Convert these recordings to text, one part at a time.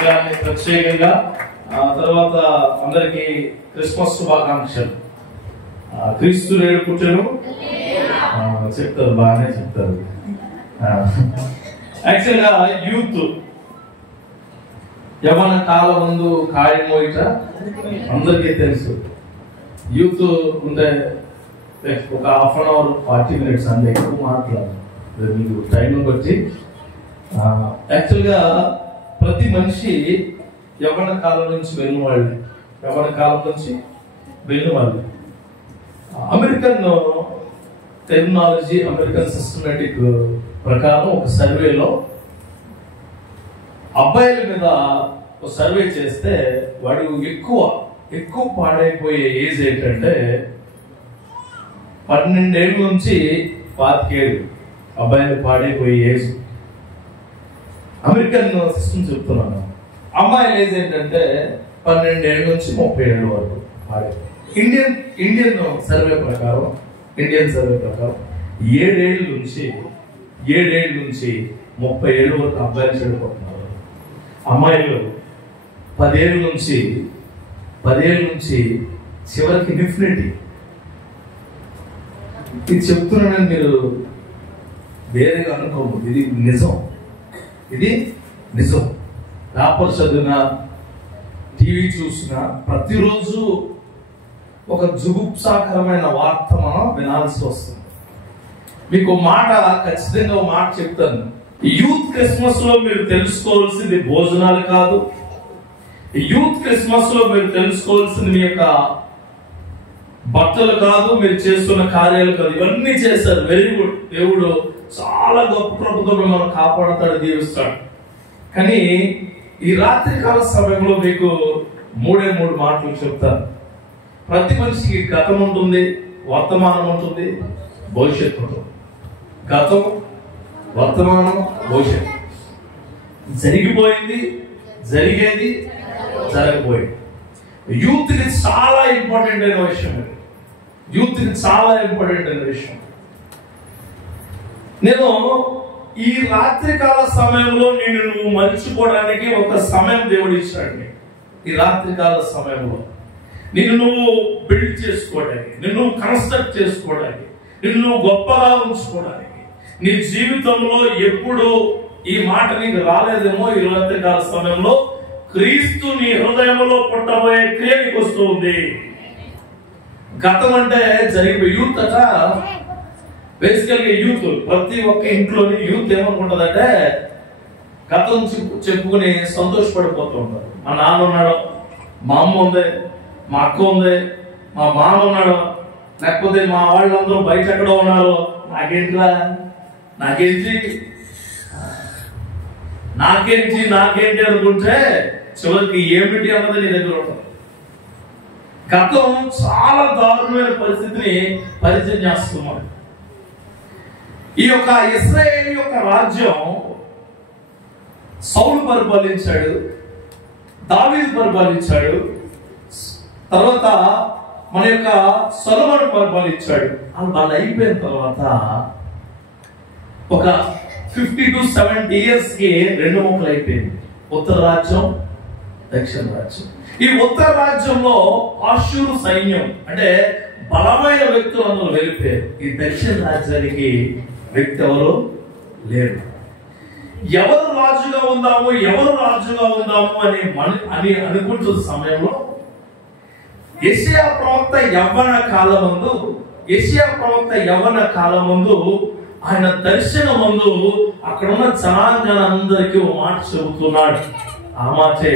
సంఘాన్ని ప్రత్యేకంగా తర్వాత అందరికీ క్రిస్మస్ శుభాకాంక్షలు. క్రీస్తు నేడు పుట్టెను చెప్తారు, బాగానే చెప్తారు. యాక్చువల్గా యూత్ యవన కాలం ముందు కాయమోయిట అందరికీ తెలుసు. యూత్ ఉంటే ఒక హాఫ్ అన్ అవర్ 40 minutes అంటే ఎక్కువ మాట్లాడాలి మీకు టైం బట్టి. యాక్చువల్గా ప్రతి మనిషి యవన కాలం నుంచి వెళ్ళిన వాళ్ళు, యవన కాలం నుంచి వెళ్ళిన వాళ్ళు. అమెరికన్ టెక్నాలజీ, అమెరికన్ సిస్టమేటిక్ ప్రకారం ఒక సర్వేలో అబ్బాయిల మీద ఒక సర్వే చేస్తే వాడు ఎక్కువ పాడైపోయే ఏజ్ ఏంటంటే 12 ఏళ్ళ నుంచి 25 ఏళ్ళు అబ్బాయిలు పాడైపోయే ఏజ్. అమెరికన్ సిస్టమ్ చెప్తున్నాను. అమ్మాయిల ఏజ్ ఏంటంటే 12 ఏళ్ళ నుంచి 30 ఏళ్ళ వరకు పాడైపోయి. ఇండియన్ సర్వే ప్రకారం 7 ఏళ్ళ నుంచి 30 ఏళ్ళ వరకు అబ్బాయిలు చెడిపోతున్నారు. అమ్మాయిలు 10 ఏళ్ళ నుంచి చివరికి ఇన్ఫినిటీ. ఇది చెప్తున్నానని మీరు వేరేగా అనుకోము, ఇది నిజం. పేపర్ చదివినా, టీవీ చూసినా ప్రతిరోజు ఒక జుగుప్సాకరమైన వార్త మనం వినాల్సి వస్తుంది. మీకు మాట ఖచ్చితంగా ఒక మాట చెప్తాను. యూత్ క్రిస్మస్ లో మీరు తెలుసుకోవాల్సింది భోజనాలు కాదు. యూత్ క్రిస్మస్ లో మీరు తెలుసుకోవాల్సింది మీ యొక్క బట్టలు కాదు, మీరు చేస్తున్న కార్యాలు కాదు. ఇవన్నీ చేశారు, వెరీ గుడ్. దేవుడు చాలా గొప్ప ప్రభుత్వం మనం కాపాడుతాడు, దీవిస్తాడు. కానీ ఈ రాత్రికాల సమయంలో మీకు 3 మాటలు చెప్తాను. ప్రతి మనిషికి గతం ఉంటుంది, వర్తమానం ఉంటుంది, భవిష్యత్తు ఉంటుంది. గతం, వర్తమానం, భవిష్యత్తు. జరిగిపోయింది, జరిగేది, జరగబోయేది. యూత్ కి చాలా ఇంపార్టెంట్ అయిన విషయం. నేను ఈ రాత్రికాల సమయంలో నువ్వు మర్చిపోవడానికి ఒక సమయం దేవుడు ఇచ్చాడు. ఈ రాత్రికాల సమయంలో నువ్వు బిల్డ్ చేసుకోవడానికి, నువ్వు కన్స్ట్రక్ట్ చేసుకోవడానికి, నువ్వు గొప్పగా ఉంచుకోవడానికి. నీ జీవితంలో ఎప్పుడు ఈ మాట నీకు రాలేదేమో, ఈ రాత్రికాల సమయంలో క్రీస్తు నీ హృదయంలో పుట్టబోయే క్రియ నీకు వస్తూ ఉంది. గతం అంటే జరిగిపోయి యూత్ అట. బేసికల్ గా యూత్, ప్రతి ఒక్క ఇంట్లోని యూత్ ఏమనుకుంటుందంటే గతం చెప్పుకుని సంతోషపడిపోతూ ఉంటారు. మా నాన్న ఉన్నాడు, మా అమ్మ ఉంది, మా అక్క ఉంది, మా మామ ఉన్నాడు, లేకపోతే మా వాళ్ళందరూ బయట ఎక్కడో ఉన్నారు. నాకేంటి అనుకుంటే చివరికి ఏమిటి అన్నది నీ దగ్గర ఉంటుంది. గతం చాలా దారుణమైన పరిస్థితిని పరిచయం చేస్తున్నాడు. ఈ యొక్క ఇశ్రాయేల్ యొక్క రాజ్యం సౌలు పరిపాలించాడు, దావీదు పరిపాలించాడు, తర్వాత మన యొక్క సొలొమోను పరిపాలించాడు. వాళ్ళు అయిపోయిన తర్వాత ఒక 50 to 70 years కి 2 ముక్కలు అయిపోయింది. ఉత్తర రాజ్యం, దక్షిణ రాజ్యం. ఈ ఉత్తర రాజ్యంలో ఆషూరు సైన్యం అంటే బలమైన వ్యక్తులు అందరూ వెళ్ళిపోయారు. ఈ దక్షిణ రాజ్యానికి వ్యక్తి ఎవరు లేరు. ఎవరు రాజుగా ఉందాము అని అనుకుంటున్న సమయంలో యెషయా ప్రవక్త యవ్వన కాలం ముందు ఆయన దర్శనం ముందు అక్కడ ఉన్న జనాంగనందరికీ ఒక మాట చెబుతున్నాడు. ఆ మాటే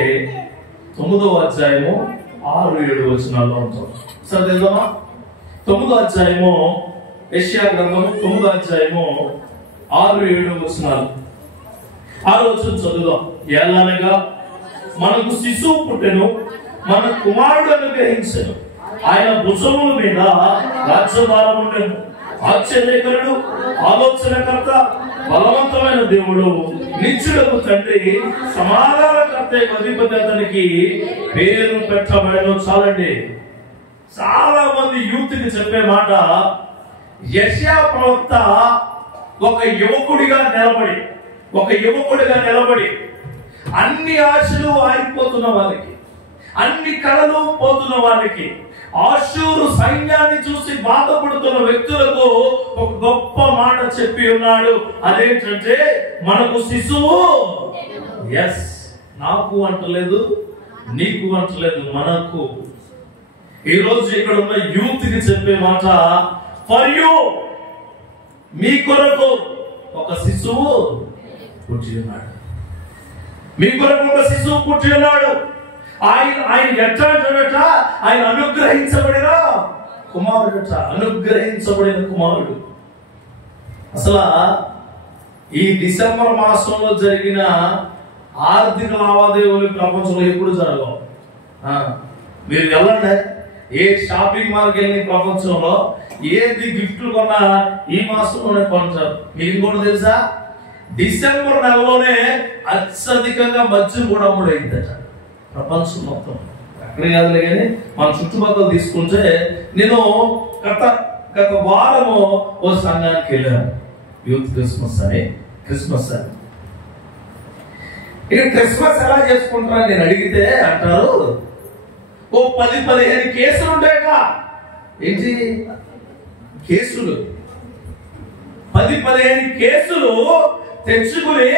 9వ అధ్యాయము 6-7 వచనాల్లో ఉంటాం. సరే తెలుద్దామా? 9వ అధ్యాయము, యెషయా గ్రంథము 9వ అధ్యాయము 6-7 వచనాలు. 6వ వచనం చదువుదాం. ఏలనగా మనకు శిశువు పుట్టెను, మన కుమారుడు అనుగ్రహించెను, ఆయన భుజముల మీద రాజ్యభారం ఉండెను. ఆశ్చర్యకరుడు, ఆలోచనకర్త, బలవంతమైన దేవుడు, నిత్యుడకు తండ్రి, సమాధానకర్త అధిపతి అతనికి పేరు పెట్టబడను. చాలండి. చాలా మంది యూత్ కి చెప్పే మాట, యెషయా ప్రవక్త ఒక యువకుడిగా నిలబడి అన్ని ఆశలు ఆగిపోతున్న వారికి, అన్ని కళలు పోతున్న వారికి, అష్షూరు సైన్యాన్ని చూసి బాధపడుతున్న వ్యక్తులకు ఒక గొప్ప మాట చెప్పి ఉన్నాడు. అదేంటంటే మనకు శిశువు, ఎస్, నాకు అంటలేదు, నీకు అంటలేదు, మనకు. ఈ రోజు ఇక్కడ ఉన్న యూత్ కి చెప్పే మాట, ఫర్ యూ, మీ కొరకు ఒక శిశువు పుట్టి ఉన్నాడు. మీ కొరకు ఒక శిశువు పుట్టి ఉన్నాడు. ఆయన ఎట్లా, ఆయన అనుగ్రహించబడిన కుమారుడట, అనుగ్రహించబడిన కుమారుడు. అసలు ఈ డిసెంబర్ మాసంలో జరిగిన ఆర్థిక లావాదేవీలు ప్రపంచంలో ఎప్పుడు జరగవు. మీరు వెళ్ళండి, ఏ షాపింగ్ మాల్కి వెళ్ళి ప్రపంచంలో ఏది గిఫ్ట్లు కొన్నా ఈ మాసంలోనే కొంటారు. మీకు కూడా తెలుసా, డిసెంబర్ నెలలోనే అత్యధికంగా మద్యం కూడా అమ్ముడైందట ప్రపంచం మొత్తం. అక్కడే కాదులే కానీ మన చుట్టుపక్కల తీసుకుంటే, నేను గత వారము ఓ సంఘానికి వెళ్ళాను, యూత్ క్రిస్మస్ అని. ఇక క్రిస్మస్ ఎలా చేసుకుంటారని నేను అడిగితే అంటారు, ఓ 10-15 కేసులు ఉంటాయట. ఏంటి కేసులు? 10-15 కేసులు తెచ్చుకుని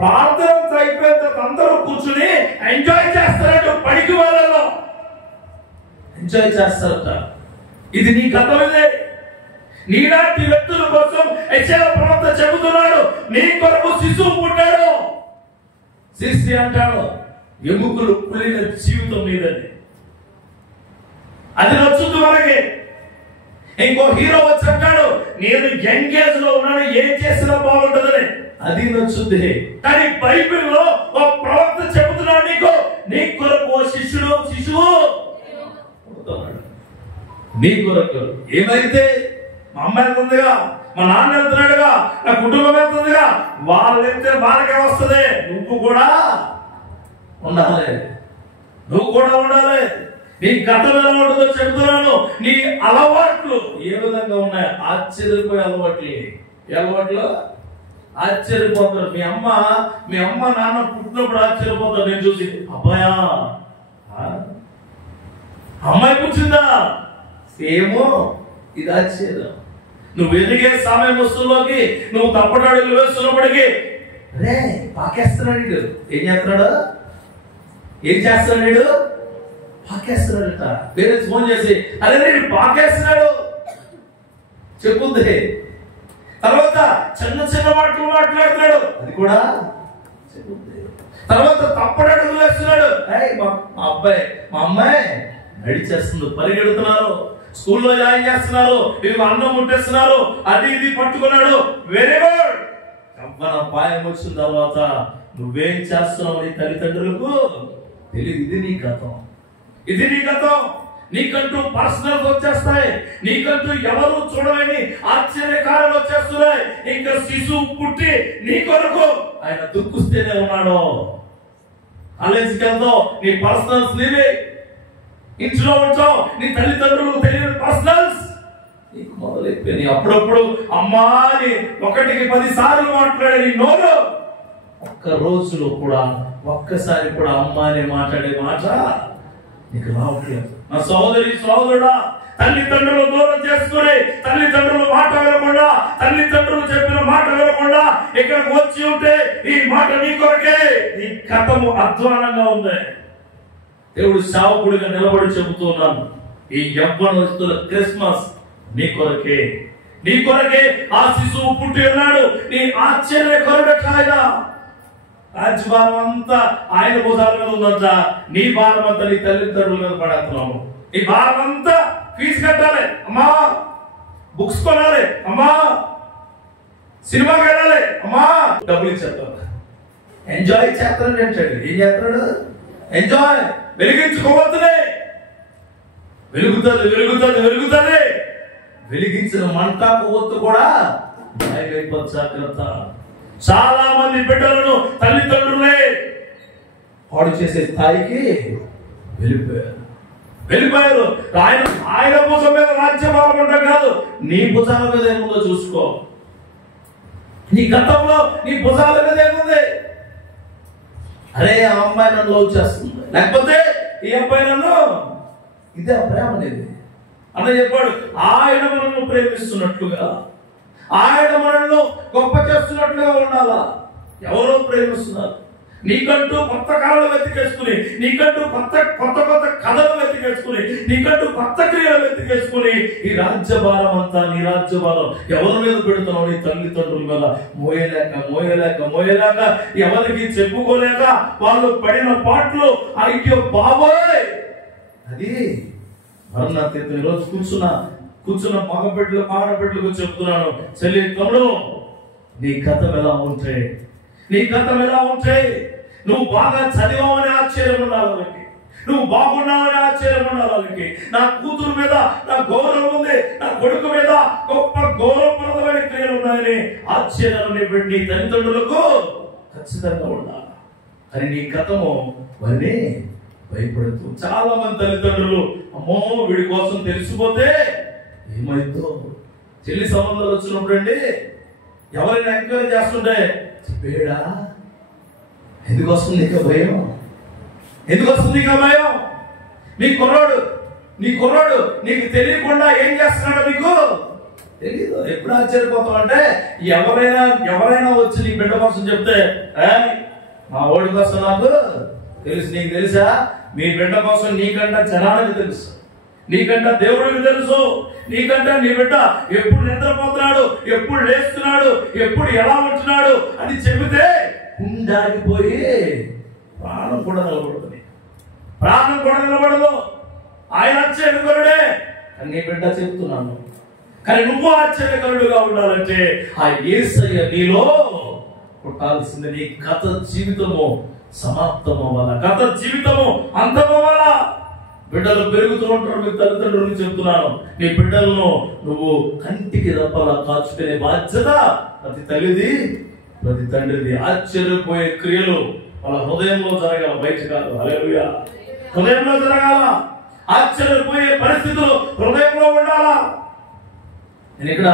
ప్రార్థన అయిపోయిన తర్వాత అందరూ కూర్చుని ఎంజాయ్ చేస్తారట. పడికి వాళ్ళలో ఎంజాయ్ చేస్తారట. ఇది నీ గతమే. నీలాంటి వ్యక్తుల కోసం యెషయా ప్రవక్త చెబుతున్నాడు, నీ కొరకు శిశువు పుట్టాడు. శిశు అంటాడు, ఎముకలు పులిన జీవితం మీదని. అది నచ్చుతుంది మనకి. ఇంకో హీరో వచ్చి అంటాడు, నేను యంగేజ్ లో ఉన్నాను, ఏం చేసినా బాగుంటుందని. అది నచ్చుద్ది. కానీ బైబిల్లో ఒక ప్రవక్త చెబుతున్నాడు, నీ కొరకు శిశువు పుడుతున్నాడు. నీ కొరకు. ఏమైతే మా అమ్మ వెళ్తుందిగా, మా నాన్న వెళ్తున్నాడుగా, నా కుటుంబం వెళ్తుందిగా, వాళ్ళు వెళ్తే వాళ్ళకే వస్తుంది. నువ్వు కూడా ఉండాలి. నీ గతం ఎలా ఉంటుందో చెబుతున్నాను. నీ అలవాట్లు ఏ విధంగా ఉన్నాయి? ఆశ్చర్యపోయే అలవాట్లు ఆశ్చర్యపోతారు. మీ అమ్మ నాన్న పుట్టినప్పుడు ఆశ్చర్యపోతారు. నేను చూసి, అబ్బాయా అమ్మాయి పుట్టిందా, ఏమో ఇది ఆశ్చర్యం. నువ్వు ఎదిగే సమయం వస్తువులోకి నువ్వు తప్పటాడుగులు వేస్తున్నప్పటికీ, రే పాకేస్తున్నాడు, ఏం చేస్తున్నాడు పాకేస్తున్నాడట. పేరెంట్స్ ఫోన్ చేసి, అదే నేను పాకేస్తున్నాడు చెప్పుంది. తర్వాత చిన్న మాటలు మాట్లాడుతున్నాడు, అది కూడా చెప్పుంది. తర్వాత తప్పడడుగులు వేస్తున్నాడు. మా అమ్మాయి నడిచేస్తుంది, పరిగెడుతున్నారు, స్కూల్లో జాయిన్ చేస్తున్నారు, ఇవి అన్నం ముట్టేస్తున్నారు, అది ఇది పట్టుకున్నాడు. Very good. పాయం వచ్చిన తర్వాత నువ్వేం చేస్తున్నావు నీ తల్లిదండ్రులకు తెలియదు. ఇది నీ గతం. నీకంటూ పర్సనల్ వచ్చేస్తాయి, నీకంటూ ఎవరు చూడలేని ఆశ్చర్యకారాలు వచ్చేస్తున్నాయి. ఇంకా శిశువు పుట్టి నీ కొరకు ఆయన దుఃఖిస్తేనే ఉన్నాడు. కాలేజీకి వెళ్తావు, నీ పర్సనల్స్ నీవే. ఇంట్లో ఉంటావు, నీ తల్లిదండ్రులు తెలియని పర్సనల్స్ నీకు మొదలైపోయి. అప్పుడప్పుడు అమ్మా అని 1కి 10 సార్లు మాట్లాడే నీ నోరు ఒక్క రోజులో కూడా ఒక్కసారి కూడా అమ్మా అని మాట్లాడే మాట నీకు రావట్లేదు. నా సోదరుడా, తల్లిదండ్రులు దూరం చేసుకుని, తల్లిదండ్రులు మాట వినకుండా, తల్లిదండ్రులు చెప్పిన మాట వినకుండా ఇక్కడికి వచ్చి ఉంటే ఈ మాట నీ కొరకే. నీ కథము అధ్వానంగా ఉంది. దేవుడు సేవకుడిగా నిలబడి చెబుతున్నాను, ఈ యవ్వనస్తుల క్రిస్మస్ నీ కొరకే. ఆ శిశువు పుట్టి ఉన్నాడు. నీ ఆశ్చర్యకరుడట. రాజ్యభారం అంతా ఆయన భుజాల మీద ఉందంట. నీ భారం అంతా నీ తల్లిదండ్రుల మీద పడేస్తున్నాము. నీ భారం అంతా ఫీజు కట్టాలి, అమ్మా బుక్స్ కొనాలి, అమ్మా సినిమాకి వెళ్ళాలి, అమ్మా డబ్బులు ఇచ్చేస్తాడు. ఎంజాయ్ చేస్తాడు. ఏంటండి ఏం చేస్తున్నాడు? ఎంజాయ్. వెలిగించుకోవద్దునే. వెలుగుతుంది. వెలిగించిన మంట కొవ్వొత్తు కూడా అయిపోతుంది. జాగ్రత్త. చాలా మంది బిడ్డలను తల్లిదండ్రులే పాడు చేసే స్థాయికి వెళ్ళిపోయారు. ఆయన భుజం మీద రాజ్యభారం ఉంటాం కాదు, నీ భుజాల మీద ఏముందో చూసుకో. నీ గతంలో నీ భుజాల మీద ఏముంది? అరే ఆ అమ్మాయి నన్ను లవ్ చేస్తుంది, లేకపోతే ఈ అబ్బాయి నన్ను, ఇదే ప్రేమ అనేది అన్న చెప్పాడు. ఆయన మనల్ని ప్రేమిస్తున్నట్లుగా, ఆయన మనల్ని గొప్ప చేస్తున్నట్లుగా ఉండాలా. ఎవరో ప్రేమిస్తున్నారు, నీకంటూ కొత్త కళలు వెతికేసుకుని, నీకంటూ కొత్త కొత్త కొత్త కథలు వెతికేసుకుని, నీకంటూ కొత్త క్రియలు వెతికేసుకుని, ఈ రాజ్యభారం అంతా నీ రాజ్యభారం ఎవరి మీద పెడుతున్నావు? నీ తల్లిదండ్రుల మీద మోయలేక మోయలేక మోయలేక, ఎవరికి చెప్పుకోలేక వాళ్ళు పడిన పాటలు అయ్యో బాబోయ్. అది మరణాతీతం. ఈరోజు కూర్చున్న మగబిడ్డలు ఆడబిడ్డలకు చెప్తున్నాను, చెల్లి తమ్ముడు, నీ కథం ఎలా ఉంటాయి, నీ కథం ఎలా ఉంటాయి? నువ్వు బాగా చదివామని ఆశ్చర్యం ఉండాలి వాళ్ళకి, నువ్వు బాగున్నావని ఆశ్చర్యం ఉండాలి వాళ్ళకి. నా కూతురు మీద నా గౌరవం ఉంది, నా కొడుకు మీద గొప్ప గౌరవప్రదమైన క్రియలు ఉన్నాయని ఆశ్చర్యాలు నీ తల్లిదండ్రులకు ఖచ్చితంగా ఉండాలి. అని నీ కథము వారిని భయపడుతూ, చాలా మంది తల్లిదండ్రులు అమ్మో వీడి కోసం తెలిసిపోతే ఏమైందో. చెల్లి సంబంధాలు వచ్చినప్పుడు అండి ఎవరైనా ఎంక్వైరీ చేస్తుంటే చెప్పేడా, ఎందుకు వస్తుంది ఇక భయం, ఎందుకు వస్తుంది ఇక భయం? నీ కుర్రాడు నీకు తెలియకుండా ఏం చేస్తున్నాడో నీకు తెలీదు. ఎప్పుడు ఆశ్చర్యపోతావు అంటే ఎవరైనా వచ్చి నీ బిడ్డ కోసం చెప్తే మా ఓడి కోసం నాకు తెలుసు. నీకు తెలుసా? మీ బిడ్డ కోసం నీకంటే జనానికి తెలుసు, నీకంటే దేవుడికి తెలుసు, నీకంటే నీ బిడ్డ ఎప్పుడు నిద్రపోతున్నాడు, ఎప్పుడు లేస్తున్నాడు, ఎప్పుడు ఎలా ఉంటున్నాడు అని చెబితే గుండాగిపోయి ప్రాణం కూడా నిలబడదు. ఆయన ఆశ్చర్యకరుడే అని నీ బిడ్డ చెప్తున్నాను. కానీ నువ్వు ఆశ్చర్యకరుడుగా ఉండాలంటే ఆ యేసయ్య నీలో పుట్టాల్సింది. నీ గత జీవితము సమాప్తం అవ్వాలా, గత జీవితము అంతమవ్వాలా. బిడ్డలు పెరుగుతూ ఉంటారు. మీ తల్లిదండ్రులకు చెప్తున్నాను, నీ బిడ్డలను నువ్వు కంటికి రెప్పలా కాచుకునే బాధ్యత ప్రతి తల్లిది, ప్రతి తండ్రిది. ఆశ్చర్యపోయే క్రియలు వాళ్ళ హృదయంలో జరగాల, బయట కాదు. హల్లెలూయా. హృదయంలో జరగాల. ఆశ్చర్యపోయే పరిస్థితులు హృదయంలో ఉండాలా. నేను ఇక్కడ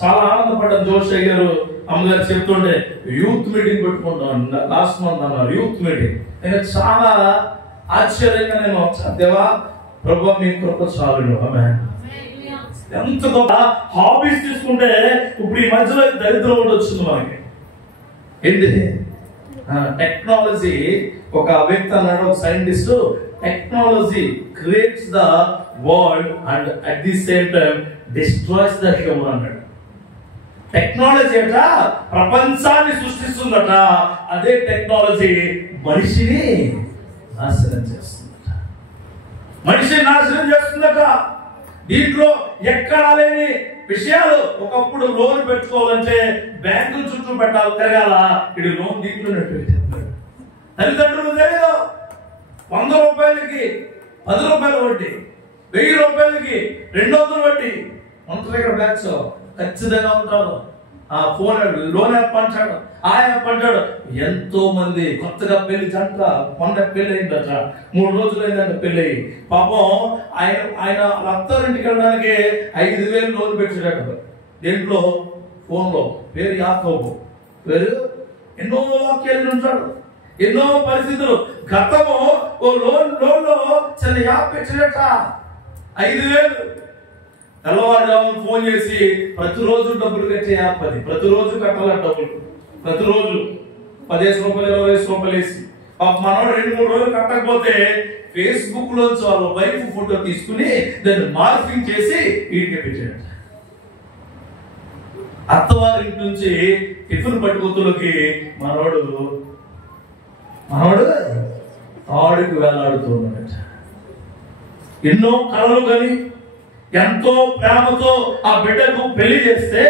చాలా ఆనందపడ్డాను. జోషయ్య గారు అమ్మగారు చెప్తుంటే యూత్ మీటింగ్ పెట్టుకుంటాను లాస్ట్ మంత్ అన్నారు. యూత్ మీటింగ్ నేను చాలా ఆశ్చర్యంగా నేను దేవా ప్రభు మీ కృప చాలు. ఎంత గొప్ప హాబీస్ తీసుకుంటే ఇప్పుడు ఈ మధ్యలో దరిద్రం కూడా వచ్చింది మనకి. ఏంటి టెక్నాలజీ? ఒక వ్యక్తి అన్నాడు, ఒక scientist, technology creates the world and at the same time destroys the human అన్నాడు. టెక్నాలజీ అట ప్రపంచాన్ని సృష్టిస్తుందట, అదే టెక్నాలజీ మనిషిని నాశనం చేస్తుందట, మనిషిని నాశనం చేస్తుందట. దీంట్లో ఎక్కడా లేని విషయాలు. ఒకప్పుడు లోన్ పెట్టుకోవాలంటే బ్యాంకుల చుట్టూ పెట్టాలి, తిరగాల. ఇది లోన్ దీంట్లోనే పెట్టారు. తల్లిదండ్రులు తెలియదు. 100 రూపాయలకి 10 రూపాయలు వడ్డీ, 1000 రూపాయలకి 200 వడ్డీ. ఉంటారు బ్యాంక్స్ ఖచ్చితంగా ఉంటారు. ఆ ఫోన్ లోన్ యాప్ అంటాడు, ఆ యాప్ అంటాడు. ఎంతో మంది కొత్తగా పెళ్లి జంట, మొన్న పెళ్లి అయిందట, 3 రోజులు అయిందంట పెళ్లి అయ్యి. పాపం ఆయన అత్తారింటికి వెళ్ళడానికి 5000 లోన్ పెట్టాడు. దేంట్లో? ఫోన్ లో. పేరు యాకోబు. పేరు ఎన్నో వాక్యాలు ఉంటాడు, ఎన్నో పరిస్థితులు. గతము ఓ లోన్ లో చిన్న యాప్ పెట్టాడట 5000. తెల్లవారుజామున ఫోన్ చేసి ప్రతిరోజు డబ్బులు కట్టే యాప్ అది. ప్రతిరోజు కట్టాల డబ్బులు, ప్రతిరోజు 15 రూపాయలు 20 రూపాయలు వేసి. మనోడు 2-3 రోజులు కట్టకపోతే ఫేస్బుక్ లోంచి వాళ్ళ వైఫ్ ఫోటో తీసుకుని దాన్ని మార్ఫింగ్ చేసి వీడికి పెట్టాడు. అత్తవారింటి నుంచి టిఫిన్ పట్టుకొత్తులకి మనోడు తాడుకు వేలాడుతూ ఉన్నాడట. ఎన్నో కళలు కానీ ఎంతో ప్రేమతో ఆ బిడ్డకు పెళ్లి చేస్తే,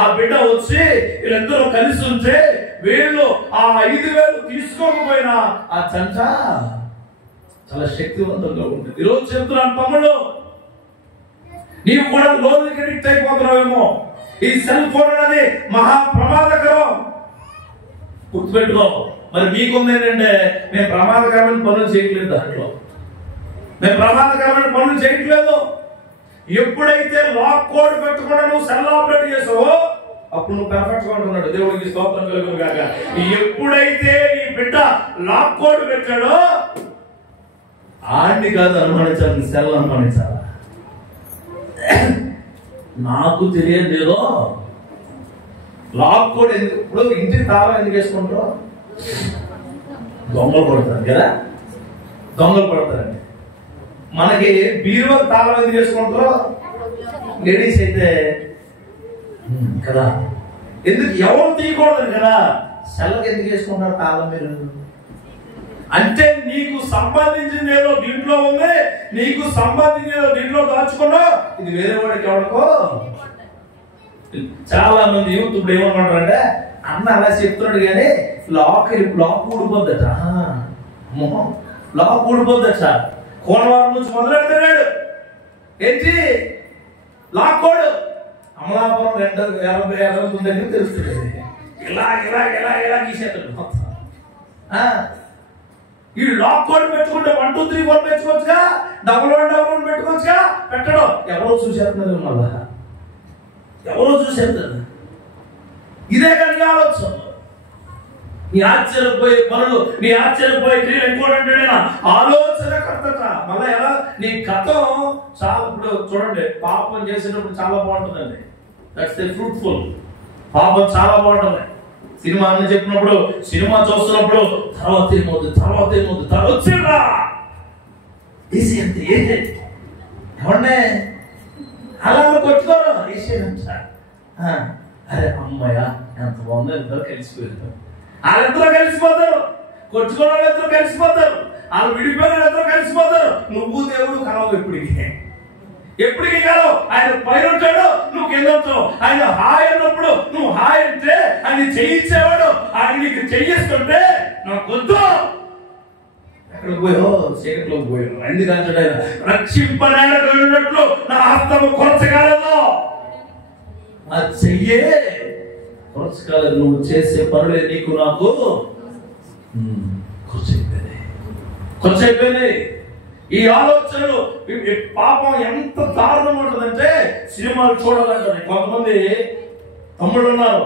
ఆ బిడ్డ వచ్చి వీళ్ళందరూ కలిసి ఉంటే, వీళ్ళు ఆ 5000 తీసుకోకపోయినా ఆ చంట చాలా శక్తివంతంగా ఉంటుంది. ఈరోజు చెప్తున్నాను తమ్ముడు, నీవు కూడా లోన్కి అడిక్ట్ అయిపోతున్నావేమో. ఈ సెల్ ఫోన్ అనేది మహా ప్రమాదకరం. గుర్తుపెట్టుకో. మరి మీకుంది ఏంటంటే మేము ప్రమాదకరమైన పనులు చేయట్లేదు, దాంట్లో మేము ప్రమాదకరమైన పనులు చేయట్లేదు. ఎప్పుడైతే లాక్ కోడ్ పెట్టుకుండా నువ్వు సెల్ ఆపరేట్ చేసావో అప్పుడు నువ్వు పెర్ఫెక్ట్ గా ఉంటున్నాడు. దేవుడికి స్తోత్రం కలుగును గాక. ఎప్పుడైతే నీ బిడ్డ లాక్కోడు పెట్టాడో ఆడిని కాదు అనుమానించాలి, సెల్ అనుమానించాలా. నాకు తెలియదు ఏదో లాక్కోడు ఎందుకు. ఇప్పుడు ఇంటికి తాళం ఎందుకు వేసుకుంటారు? దొంగలు పడతారు కదా, దొంగలు పడతారండి. మనకి బీరువా తాళం ఎందుకు వేసుకుంటారో లేడీస్ అయితే కదా, ఎందుకు ఎవరు తీయకూడదు కదా. సెల్కి ఎందుకు వేసుకుంటారు తాళం మీరు? అంటే నీకు సంబంధించింది ఏదో దీంట్లో ఉంది, నీకు సంబంధించిన ఏదో దీంట్లో దాచుకున్నావు, ఇది వేరే వాడికి ఎవరికో. చాలా మంది యూత్ ఇప్పుడు ఏమనుకుంటారంటే, అన్న అలా చెప్తున్నాడు కానీ లాక్ ఊడిపోద్దట, లాక్ ఊడిపోద్దట. కోనవారం నుంచి మొదలెడతాడు ఏంటి లాక్కోడు. అమలాపురం 250 దగ్గర తెలుస్తుంది. ఇలా ఇలా ఇలా ఇలా గీసేస్తాడు. ఈ లాక్ కోడ్ పెట్టుకుంటే 1 2 3 4 పెట్టుకోవచ్చుగా, 1 పెట్టుకోవచ్చుగా. పెట్టడం ఎవరో చూసేస్తున్నారు, మళ్ళా ఎవరో చూసేస్తున్నారు. ఇదే కనుక ఆలోచన. నీ ఆశ్చర్యపోయే పనులు, నీ ఆశ్చర్యపోయే క్రియలు ఇంకోటంటే ఆలోచన కర్తట. మళ్ళీ ఎలా నీ గతం చాలా. ఇప్పుడు చూడండి, పాపం చేసేటప్పుడు చాలా బాగుంటుందండి. That's the fruitful. పాపం చాలా బాగుంటుంది. సినిమా అని చెప్పినప్పుడు, సినిమా చూస్తున్నప్పుడు తర్వాత వచ్చిరా ఎవరినే అలా కొట్టుకోరు వేసేదంట. అరే అమ్మాయ ఎంత బాగుందో, ఇద్దరు కలిసిపోయారు. వాళ్ళిద్దరూ కలిసిపోతారు, కొట్టుకున్న వాళ్ళిద్దరూ కలిసిపోతారు, వాళ్ళు విడిపోయిన వాళ్ళిద్దరూ కలిసిపోతారు. నువ్వు దేవుడు కలవు ఎప్పటికీ కలవు. ఆయన పైన ఉంటాడు, నువ్వు కింద ఉంటావు. ఆయన హాయ్ అన్నప్పుడు నువ్వు హాయ్ అంటే ఆయన చేయించేవాడు. ఆయన నీకు చెయ్యిస్తుంటే నాకు వద్దు, ఎక్కడికి పోయో చీకట్లోకి పోయావు. ఎందుకంటే ఆయన రక్షింపనట్లు నా హస్తము కొరచగలదు. అది చెయ్యే కొరచగలదు. నువ్వు చేసే పనులే నీకు నాకు కొరచైపోయినాయి. ఈ ఆలోచనలు, పాపం ఎంత దారుణం ఉంటుందంటే సినిమాలు చూడాలంటారు. కొంతమంది తమ్ముళ్ళు ఉన్నారు,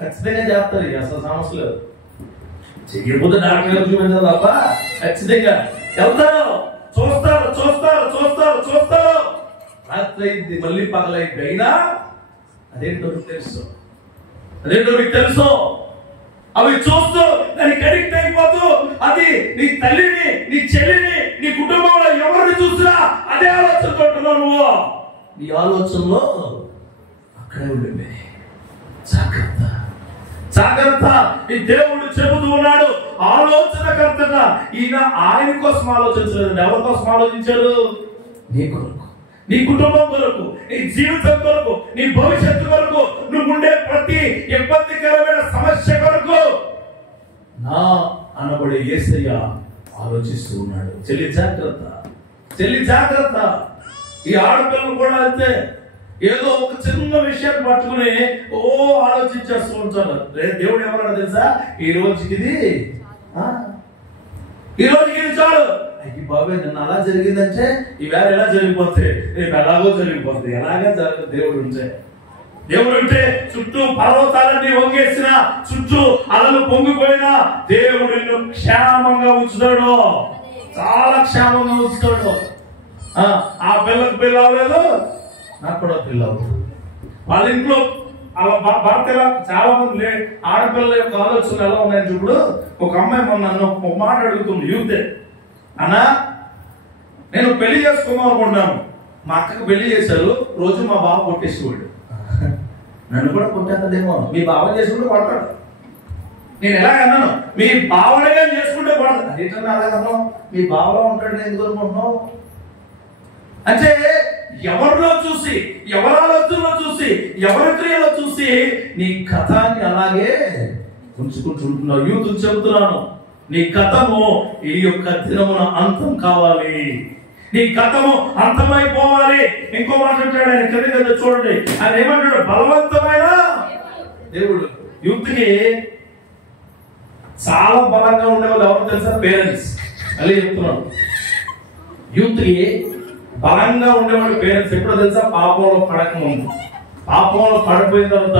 ఖచ్చితంగా చేస్తారు. అసలు సమస్య లేదు, చెయ్యకపోతే డాక్టర్ గారు చూపించాలి తప్ప ఖచ్చితంగా వెళ్తారు, చూస్తారు. రాత్రి అయింది, మళ్ళీ పగలైంది. అయినా అదేంటో మీకు తెలుసు. అవి చూస్తూ దానికి అడిక్ట్ అయిపోతూ, అది నీ తల్లిని, నీ చెల్లిని, నీ కుటుంబంలో ఎవరిని చూసినా అదే ఆలోచనతో ఉంటున్నావు నువ్వు. నీ ఆలోచనలో అక్కడే ఉండింది. జాగ్రత్త. ఈ దేవుడు చెబుతూ ఉన్నాడు, ఆలోచనకర్తట. ఈయన ఆయన కోసం ఆలోచించలేదు. ఎవరి కోసం ఆలోచించాడు? నీ కొరకు, నీ కుటుంబం కొరకు, నీ జీవితం కొరకు, నీ భవిష్యత్తు కొరకు, నువ్వు ఉండే ప్రతి ఇబ్బందికరమైన సమస్య కొరకు నా అనబడే యేసయ్య ఆలోచిస్తూ ఉన్నాడు. చెల్లి జాగ్రత్త. ఈ ఆడపిల్లలు కూడా అంతే. ఏదో ఒక చిన్న విషయాన్ని పట్టుకుని ఆలోచించేస్తూ ఉంటారు. దేవుడు ఏమన్నాడు తెలుసా? ఈ రోజుకి ఇది చాలు. బాబాయ్ నిన్న అలా జరిగిందంటే ఈవేళ ఎలా జరిగిపోతాయి, రేపు ఎలాగో జరిగిపోతాయి. ఎలాగా జరగదు. దేవుడు ఉంటే చుట్టూ పర్వతాలన్నీ వంగేసిన, చుట్టూ అలలు పొంగిపోయినా దేవుడు నిన్ను క్షేమంగా ఉంచుతాడు. చాలా క్షేమంగా ఉంచుతాడు. ఆ పిల్లలకు పెళ్ళి అవ్వలేదు, నాకు కూడా పెళ్ళి అవ్వదు. వాళ్ళ ఇంట్లో అలా భర్త చాలా మంది ఆడపిల్లల యొక్క ఆలోచనలు ఎలా ఉన్నాయని ఇప్పుడు ఒక అమ్మాయి నన్ను ఒక మాట అడుగుతుంది. యూతే, అన్నా నేను పెళ్లి చేసుకుందాం అనుకుంటున్నాను. మా అక్కకు పెళ్లి చేశారు. రోజు మా బావ కొట్టేసేవాడు. నన్ను కూడా కొట్టేదేమో. మీ బావ చేసుకుంటే కొడతాడు. నేను ఎలాగన్నాను, మీ బావనే చేసుకుంటే కొడతాడు. అదేంటన్నా అలాగన్నావు? మీ బావలో ఉంటాడు ఎందుకు అనుకుంటున్నావు అంటే ఎవరిలో చూసి, ఎవరి ఆలోచనలో చూసి, ఎవరి క్రియలో చూసి నీ కథాన్ని అలాగే ఉంచుకుంటుంటున్నావు. యూత్ చెబుతున్నాను, నీ కథము ఈ యొక్క దినమున అంతం కావాలి. నీ కథము అంతమైపోవాలి. ఇంకో మాట అంటాడు ఆయన కలిగేదో చూడండి. ఆయన ఏమంటాడు? బలవంతమైన దేవుడు. యూత్ కి చాలా బలంగా ఉండేవాళ్ళు ఎవరు తెలుసా? పేరెంట్స్. మళ్ళీ చెప్తున్నాడు, యూత్ కి బలంగా ఉండేవాడు పేరెంట్స్. ఎప్పుడో తెలుసా? పాపంలో పడకముందు. పాపంలో పడిపోయిన తర్వాత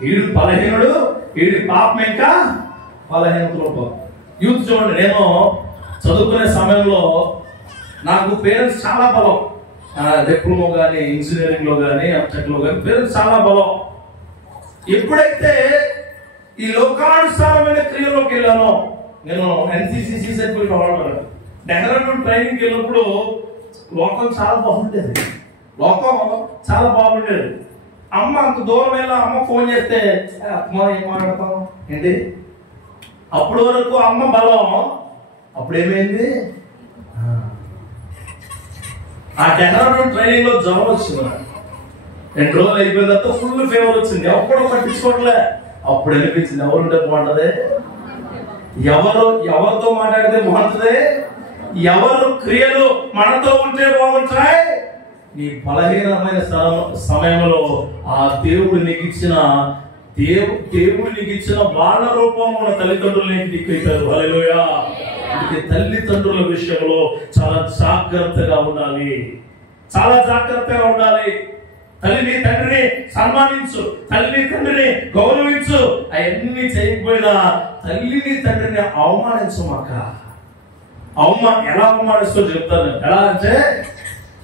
వీడు బలహీనుడు, వీడి పాపం ఇంకా బలహీనతలో. యూత్ చూడండి, నేను చదువుకునే సమయంలో నాకు పేరెంట్స్ చాలా బలం. డిప్లొమా కానీ, ఇంజనీరింగ్ లో కానీ, ఎంటెక్ లో కానీ పేరెంట్స్ చాలా బలం. ఎప్పుడైతే ఈ లోకానుసారమైన క్రియలోకి వెళ్ళానో, నేను ఎన్సిసిసి సర్టిఫికేట్ వాడుతున్నాను. డెహ్రాడూన్ ట్రైనింగ్కి వెళ్ళినప్పుడు లోకం చాలా బాగుండేది. లోకం చాలా బాగుండేది. అమ్మ అంత దూరం వెళ్ళా, అమ్మ ఫోన్ చేస్తే అమ్మ ఏం మాట్లాడతాం ఏంటి? అప్పటి వరకు అమ్మ బలం. అప్పుడు ఏమైంది? ఆ డెహ్రాడూన్ ట్రైనింగ్ లో జ్వరం వచ్చింది. 2 రోజులు అయిపోయిన తర్వాత ఫుల్ ఫీవర్ వచ్చింది. ఎప్పుడు పట్టించుకోవట్లే. అప్పుడు అనిపించింది, ఎవరుంటే బాగుంటది, ఎవరితో మాట్లాడితే బాగుంటది, ఎవరు క్రియలు మనతో ఉంటే బాగుంటాయి. నీ బలహీనమైన సమయంలో ఆ దేవుడు నీకు ఇచ్చిన వాళ్ళ రూపంలో ఉన్న తల్లిదండ్రులు నీకు ఇచ్చారు. హల్లెలూయా. అందుకే తల్లిదండ్రుల విషయంలో చాలా జాగ్రత్తగా ఉండాలి, చాలా జాగ్రత్తగా ఉండాలి. తల్లిని తండ్రిని సన్మానించు, తల్లిని తండ్రిని గౌరవించు. అవన్నీ చేయకపోయినా తల్లిని తండ్రిని అవమానించమాక. ఎలా అవమానిస్తూ చెప్తాను. ఎలా అంటే,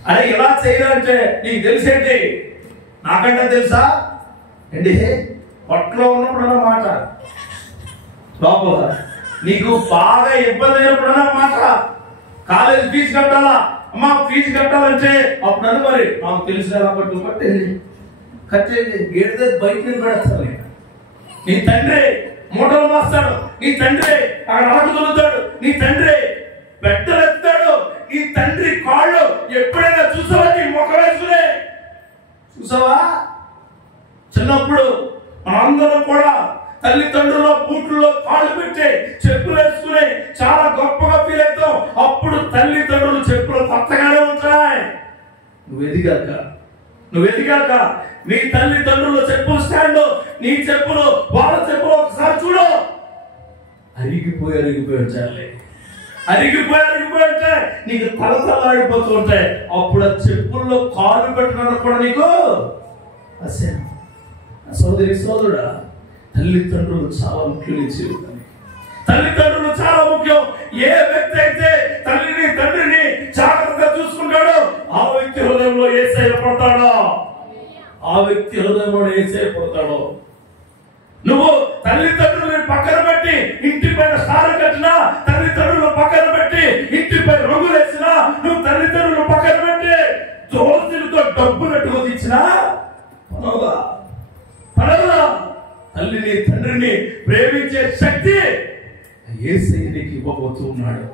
అరే ఎలా చేయాలంటే నీకు తెలిసేంటి, నాకంటే తెలుసా ఏంటి? పొట్టలో ఉన్నప్పుడు మాట, లోపల నీకు బాగా ఇబ్బంది అయినప్పుడు మాట. కాలేజ్ ఫీజు కట్టాలా, అమ్మా ఫీజు కట్టాలంటే అప్పుడు అని మరి మాకు తెలిసిన కట్టేది గేట్ దగ్గర బయట పెడతాను. నీ తండ్రి మూటలు మాస్తాడు, నీ తండ్రి అక్కడ ఆకు తొలుతాడు, నీ తండ్రి పెట్టెత్తాడు, నీ తండ్రి కాళ్ళు ఎప్పుడైనా చూసావా? నీ మొక్క వేసుకునే చూసావా? చిన్నప్పుడు మనందరం కూడా తల్లిదండ్రుల బూట్లలో కాళ్ళు పెట్టి చెప్పులు వేసుకుని చాలా గొప్పగా ఫీల్ అవుతాం. అప్పుడు తల్లిదండ్రులు చెప్పులు కొత్తగానే ఉంటాయి. నువ్వు ఎదిగాక నీ తల్లిదండ్రుల చెప్పులు స్టాండ్, నీ చెప్పులు వాళ్ళ చెప్పులు ఒకసారి చూడు. అరిగిపోయి ఉంటాయి, నీకు తలతలాడిపోతూ ఉంటాయి. అప్పుడు ఆ చెప్పుల్లో కాలు పెట్టడం కూడా నీకు అసహ్యం. సోదరుడా, తల్లిదండ్రులు చాలా ముఖ్యం. తల్లిదండ్రులు చాలా ముఖ్యం. ఏ వ్యక్తి అయితే తల్లిని తండ్రిని జాగ్రత్తగా చూసుకుంటాడో ఆ వ్యక్తి హృదయంలో యేసయ్య పడతాడో. నువ్వు తల్లిదండ్రులని పక్కన పెట్టి ఇంటిపైన స్నానం కట్టినా, తల్లిదండ్రులను పక్కన పెట్టి ఇంటిపై రంగులు వేసినా, నువ్వు తల్లిదండ్రులను పక్కన పెట్టి దోస్తులతో డబ్బులు ఇచ్చినా పడవలా. తల్లిని తండ్రిని ప్రేమించే శక్తి యేసయ్య నీకు ఇవ్వబోతూ ఉన్నాడు.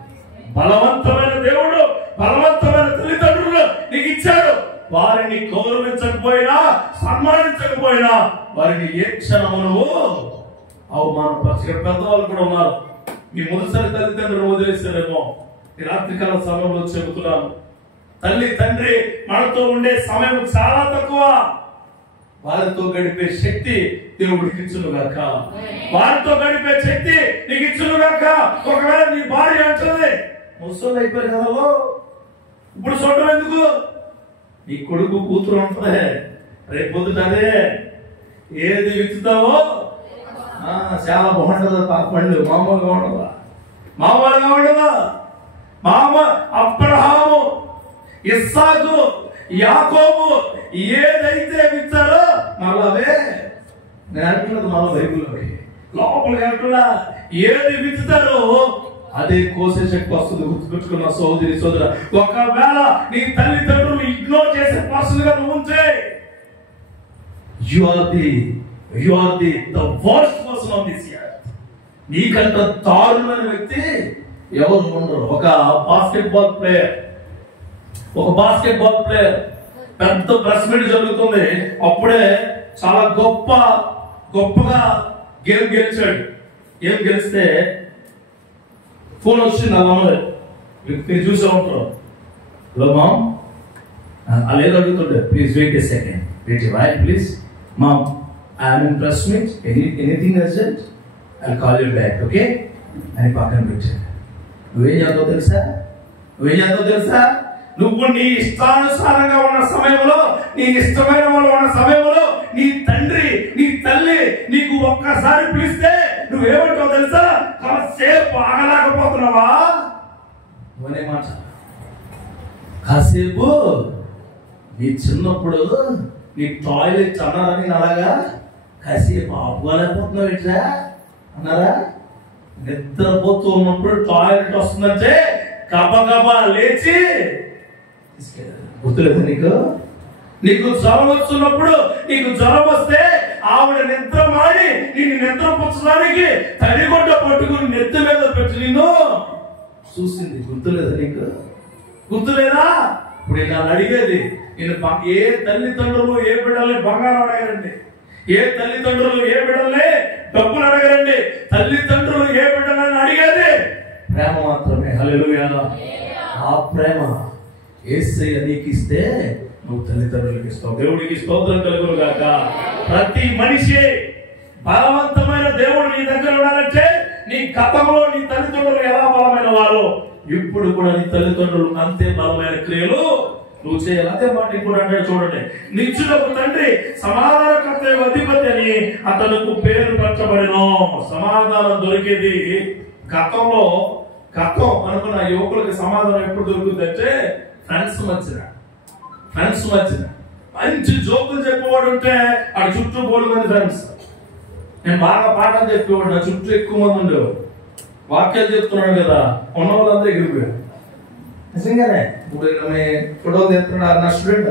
బలవంతమైన దేవుడు, బలవంతమైన తల్లిదండ్రులు నీకు ఇచ్చాడు. వారిని గౌరవించకపోయినా, సన్మానించకపోయినా వారిని ఏ క్షణము నువ్వు అవమానపరిచే పెద్దవాళ్ళు కూడా ఉన్నారు. మీ మొదటిసారి తల్లిదండ్రులు వదిలేసారేమో. ఈ రాత్రికాల సమయంలో చెబుతున్నాను, తల్లి తండ్రి మనతో ఉండే సమయం చాలా తక్కువ. వారితో గడిపే శక్తి దేవుడికి ఇచ్చునుగాక. వారితో గడిపే శక్తి నీకు ఇచ్చునుగాక. ఒకవేళ నీ భార్య అంటుంది, ముసలు అయిపోయారు కదా, ఇప్పుడు చూడటం ఎందుకు? నీ కొడుకు కూతురు ఉంటుంది, రేపు పొద్దుటదే ఏది విచ్చుతావో చాలా బాగుంటుందా పండు. మామూలుగా ఉండదా? అబ్రహాము, ఇస్సాకు, యాకోబు ఏదైతే విచ్చారో మళ్ళీ నేను అంటున్నది మన బైబిల్లోకి లోపలికి అంటున్నా, ఏది విచ్చుతారో అదే కోసే శక్తి వస్తుంది. గుర్తుపెట్టుకున్న సోదర, ఒకవేళ నీ తల్లిదండ్రులు ఇగ్నోర్ చేసే పర్సన్ గా నువ్వు ఉంటే you are the worst person on this earth. నీకంత దారుణమైన వ్యక్తి ఎవరు ఉండరు. ఒక బాస్కెట్బాల్ ప్లేయర్ పెద్ద ప్రెస్ మీట్ జరుగుతుంది. అప్పుడే చాలా గొప్పగా గేమ్ గెలిచాడు. గేమ్ గెలిస్తే ఫోన్ వచ్చింది. అలా మీరు చూసే ఉంటారు. హలో మామ్, అలా ఏదో అడుగుతుండే, please wait a second, wait right please ma'am, I'm in press meet, anything urgent, I call you back, okay అని పక్కన పెట్టాడు. నువ్వేం చేద్దావు తెలుసా? నువ్వు నీ ఇష్టానుసారంగా ఉన్న సమయంలో, నీ ఇష్టమైన వాళ్ళు ఉన్న సమయంలో నీ తండ్రి నీ తల్లి నీకు ఒక్కసారి పిలిస్తే నువ్వేమంటావు తెలుసా? కాసేపు ఆగలేకపోతున్నావా అనే మాట. కాసేపు నీ చిన్నప్పుడు నీ టాయిలెట్ అన్నారని అలాగా కాసేపు ఆపుకోలేకపోతున్నావు ఇట్లా అన్నారా? నిద్రపోతూ ఉన్నప్పుడు టాయిలెట్ వస్తుందంటే గబగబా లేచి గుర్తులేదు నీకు? నీకు జ్వరం వస్తున్నప్పుడు, నీకు జ్వరం వస్తే ఆవిడ నిద్ర మాడి నిన్ను నిద్రపుచ్చడానికి తడిగొడ్డ పట్టుకుని నెత్తి మీద పెట్టి నిన్ను చూసింది. గుర్తులేదు నీకు? గుర్తులేదా? ఇప్పుడు నేను అడిగేది, నేను ఏ తల్లిదండ్రులు ఏ బిడ్డల్ని బంగారం అడగరండి, ఏ తల్లిదండ్రులు ఏ బిడ్డల్ని డబ్బులు అడగరండి. తల్లిదండ్రులు ఏ బిడ్డలని అడిగేది ప్రేమ మాత్రమే. హల్లెలూయా. ఆ ప్రేమ యేసయ్య నీకు ఇస్తే నువ్వు తల్లిదండ్రులకు ఇస్తావు. దేవుడికి స్తోత్రం కలుగును గాక. ప్రతి మనిషి బలవంతమైన దేవుడు నీ దగ్గర ఉండాలంటే నీ గతంలో నీ తల్లిదండ్రులు ఎలా బలమైన వారు, ఇప్పుడు కూడా నీ తల్లిదండ్రులు అంతే బలమైన క్రియలు నువ్వు చేయాలి. అదే మాట ఇప్పుడు అంటే చూడండి, నిత్యులకు తండ్రి సమాధానకర్త అధిపతి అని అతనికి పేరు పెట్టబడిను. సమాధానం దొరికేది గతంలో. గతం అనుకున్న యువకులకి సమాధానం ఎప్పుడు దొరుకుతుందంటే ఫ్రెండ్స్ మధ్యన మంచి జోకులు చెప్పేవాడు ఉంటే ఆ చుట్టూ 3 మంది ఫ్రెండ్స్. నేను బాగా పాఠాలు చెప్పేవాడు, నా చుట్టూ ఎక్కువ మంది ఉండేవాడు. వాక్యాలు చెప్తున్నాడు కదా, ఉన్న వాళ్ళందరూ ఎగిరిపోయాడు. నిజంగానే ఇప్పుడు ఫోటోలు తెస్తున్నాడు నా స్టూడెంట్.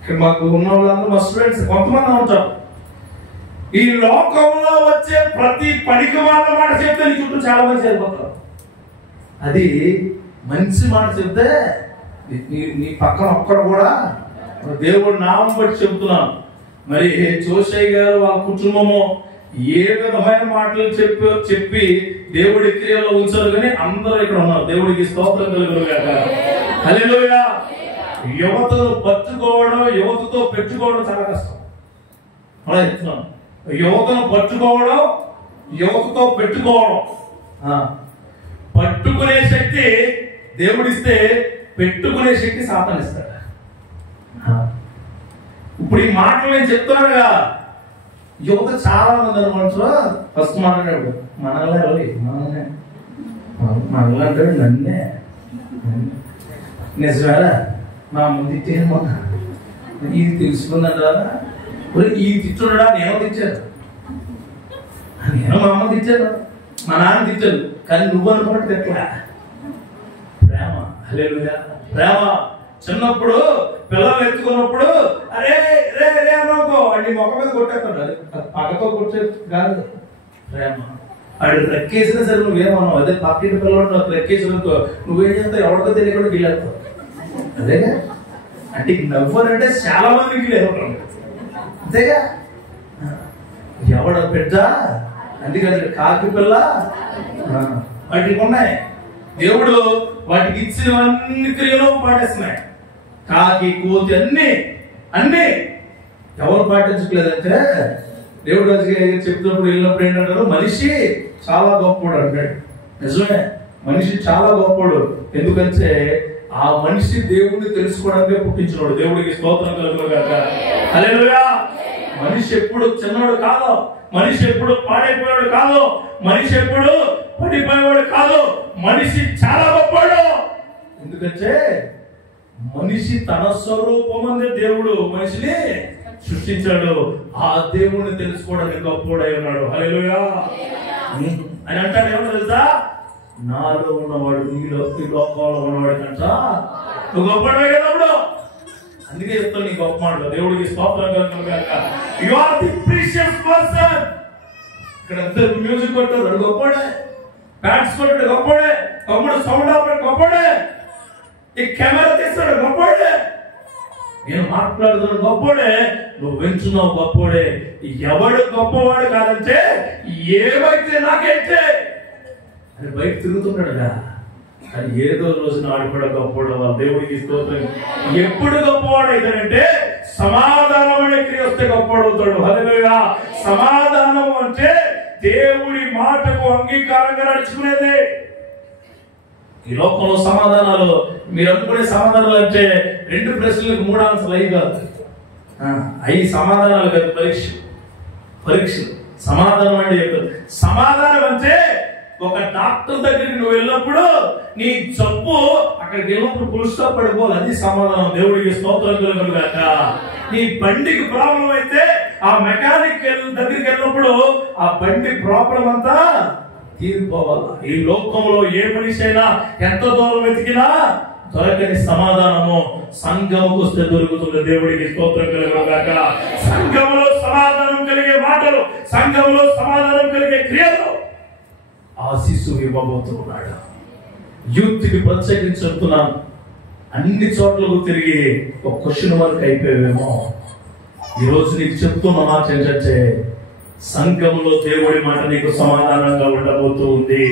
ఇక్కడ మాకు ఉన్న వాళ్ళందరూ మా స్టూడెంట్స్. కొంతమంది ఉంటారు ఈ లోకంలో వచ్చే ప్రతి పనికి మాట చెప్తే నీ చుట్టూ చాలా మంది చేరిపోతారు. అది మంచి మాట చెప్తే నీ పక్కన ఒక్కడు కూడా దేవుడు నామం బట్టి చెప్తున్నాను. మరి జోషయ్య గారు వాళ్ళ కుటుంబము ఏ విధమైన మాటలు చెప్పి దేవుడి క్రియలో ఉంచారు, కానీ అందరూ ఇక్కడ ఉన్నారు. దేవుడికి స్తోత్రం కలుగును గాక. హల్లెలూయా. యువతను పట్టుకోవడం, యువతతో పెట్టుకోవడం చాలా కష్టం. అలా చెప్తున్నాను. యువతను పట్టుకోవడం, యువతతో పెట్టుకోవడం. పట్టుకునే శక్తి దేవుడిస్తే పెట్టుకునే శక్తి సాతాను ఇస్తాడు. ఇప్పుడు ఈ మాటలు నేను చెప్తున్నానుగా, యువత చాలా మంది అనుకుంటారు. ఫస్ట్ మాట్లాడాడు మనల్ని అంటాడు, నన్నే నిజమేరా మా ముందు తిట్టేమో ఇది తెలుసుకుందంటారా? ఈ తిట్టుడా నేను తిట్టాను, నేను మా అమ్మ తిట్టాను, మా నాన్న తిట్టాను, కానీ నువ్వు అనుకున్నట్టు తిట్టలా. ప్రేమ. హల్లెలూయా. ప్రేమ. చిన్నప్పుడు పిల్లలు ఎత్తుకున్నప్పుడు అరే రే రే అనుకో వాడిని మొక్క మీద కొట్టేస్తాడు. అది పగతో కొట్టే కాదు ప్రేమ. వాడు రెక్కేసినా సరే నువ్వేమన్నావు, అదే పక్కింటి పిల్లలు రెక్కేసిననుకో నువ్వేం చేస్తావు, ఎవరికో తెలియకుండా గిల్లేస్తావు. అదేగా అంటే నవ్వరంటే చాలా మందికి లేదు, అంతేగా. ఎవడ బిడ్డ అందుకని కాకి పిల్ల వాటికి ఉన్నాయి. దేవుడు వాటికి ఇచ్చినవన్నీ క్రియలో పాటిస్తున్నాయి. కాకి కోతి అన్ని ఎవరు పాటించట్లేదంటే దేవుడు చెప్తున్నప్పుడు వెళ్ళినప్పుడు ఏంటంటారు, మనిషి చాలా గొప్పడు అంటాడు. నిజమే, మనిషి చాలా గొప్పడు. ఎందుకంటే ఆ మనిషి దేవుడిని తెలుసుకోవడానికే పుట్టించినవాడు. దేవుడికి స్తోత్రం కలుగును గాక. హల్లెలూయా. మనిషి ఎప్పుడు చిన్నవాడు కాదు, మనిషి ఎప్పుడు పాడైపోయాడు కాదు, మనిషి ఎప్పుడు పడిపోయేవాడు కాదు. మనిషి చాలా గొప్పవాడు. ఎందుకంటే మనిషి తన స్వరూపమందే దేవుడు మనిషిని సృష్టించాడు. ఆ దేవుడిని తెలుసుకోవడానికి గొప్పవాడై ఉన్నాడు. హల్లెలూయా. అని అంటాడు ఏమో తెలుసా, నాలో ఉన్నవాడు నీలో ఈ లోకంలో ఉన్నవాడు కంట నువ్వు గొప్పవాడే కదా. అందుకే చెప్తాను నీ గొప్ప మాటలు. దేవుడికి స్తోత్రం కలుగును గాక. You are the precious person. ఇక్కడ అందరూ మ్యూజిక్ కొట్టారు, వాడు గొప్పవాడే. బ్యాట్స్ కొట్టాడు గొప్పవాడే. తమ్ముడు సౌండ్ ఆపరేటర్ గొప్పవాడే. ఈ కెమెరా తీస్తాడు గొప్పవాడే. నేను మాట్లాడుతున్నాను గొప్పవాడే. నువ్వు వెంచున్నావు గొప్పవాడే. ఎవడు గొప్పవాడు కాదంటే ఏమైతే నాకైతే అని బయట తిరుగుతున్నాడుగా, కానీ ఏదో రోజున ఆడు కూడా గొప్పవాడు. దేవుడికి స్తోత్రం. ఎప్పుడు గొప్పవాడు అయితాడంటే సమాధానం అనే క్రియ వస్తే గొప్పవాడు అవుతాడు. హల్లెలూయా. సమాధానం అంటే దేవుడి మాటకు అంగీకారంగా నడుచుకునేది. ఈ లోకంలో సమాధానాలు మీరు అనుకునే సమాధానాలు అంటే 2 ప్రశ్నలకు 3 ఆన్సర్లు అయి కాదు, అవి సమాధానాలు కాదు, పరీక్షలు. సమాధానం అంటే సమాధానం అంటే ఒక డాక్టర్ దగ్గరికి నువ్వు వెళ్ళినప్పుడు నీ జబ్బు అక్కడికి వెళ్ళినప్పుడు ఫుల్ స్టాప్ పడిపోవాలి, అది సమాధానం. దేవుడికి స్తోత్రం కలుగుగాక. నీ బండికి ప్రాబ్లం అయితే ఆ మెకానిక్ దగ్గరికి వెళ్ళినప్పుడు ఆ బండి ప్రాబ్లం అంతా తీరిపోవాలి. ఈ లోకంలో ఏ మనిషి అయినా ఎంత దూరం వెతికినా దొరకని సమాధానము సంఘముకు వస్తే దొరుకుతుంది. దేవుడికి స్తోత్రం కలుగుగాక. సంఘములో సమాధానం కలిగే మాటలు, సంఘములో సమాధానం కలిగే క్రియలు ఆ శిశువు ఇవ్వబోతున్నాడు. యూత్ కి ప్రత్యేకించి చెప్తున్నాను, అన్ని చోట్లకు తిరిగి ఒక క్వశ్చన్ మార్క్ అయిపోయావేమో. ఈరోజు నీకు చెప్తున్న మాట ఏంటంటే సంఘములో దేవుడి మాట నీకు సమాధానంగా ఉండబోతూ ఉంది.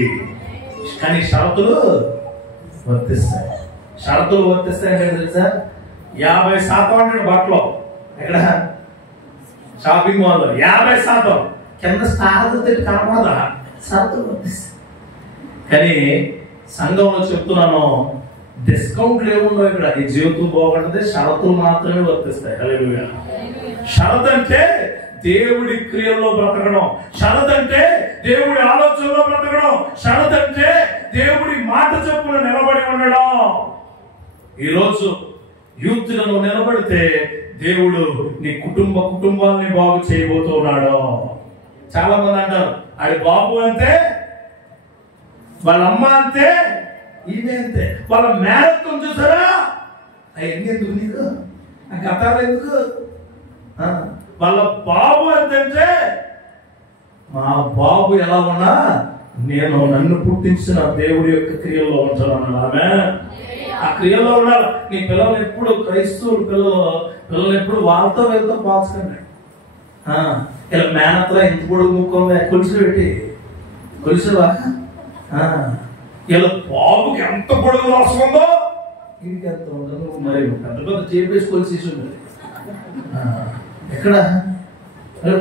కానీ షరతులు వర్తిస్తాయి. షరతులు వర్తిస్తాయంటే తెలుసా? 50% అంటే బట్టలో ఎక్కడ షాపింగ్ మాల్ 50% కింద స్టార్ కనపడదా? షరతులు వర్తిస్తాయి. కానీ సంఘంలో చెప్తున్నాను, డిస్కౌంట్లు ఏముండవు ఇక్కడ. ఈ జీవితం బాగుంటుంది, షరతులు మాత్రమే వర్తిస్తాయి. హల్లెలూయా. షరత్ అంటే దేవుడి క్రియల్లో బ్రతకడం, షరత్ అంటే దేవుడి ఆలోచనలో బ్రతకడం, షరత్ అంటే దేవుడి మాట చొప్పున నిలబడి ఉండడం. ఈరోజు యూత్ నువ్వు నిలబడితే దేవుడు నీ కుటుంబాన్ని బాగు చేయబోతున్నాడు. చాలా మంది అంటారు ఆడి బాబు అంతే, వాళ్ళ అమ్మ అంతే, ఈమె అంతే, వాళ్ళ మేనత్వం చూసారా, అవన్నీ ఎందుకు నీకు, ఆ గతాలు ఎందుకు? వాళ్ళ బాబు అంతే, మా బాబు ఎలా ఉన్నా నేను నన్ను పుట్టించిన దేవుడి యొక్క క్రియల్లో ఉంచాను. ఆమె ఆ క్రియలో ఉండాలి. నీ పిల్లలు ఎప్పుడు క్రైస్తవులు పిల్లలు ఎప్పుడు వాళ్ళతో వెళ్తూ పోల్చుకున్నాడు. ఇలా మేనత్రా ఎంత పొడుగు ముక్కుందా కొలుసు పెట్టి కొలుసువా, ఇలా బాబుకి ఎంత పొడుగు రాసుకుందో ఇంటికి ఎంత ఉండదు. మరి పెద్ద పెద్ద చేపేసి కొలిసి ఎక్కడ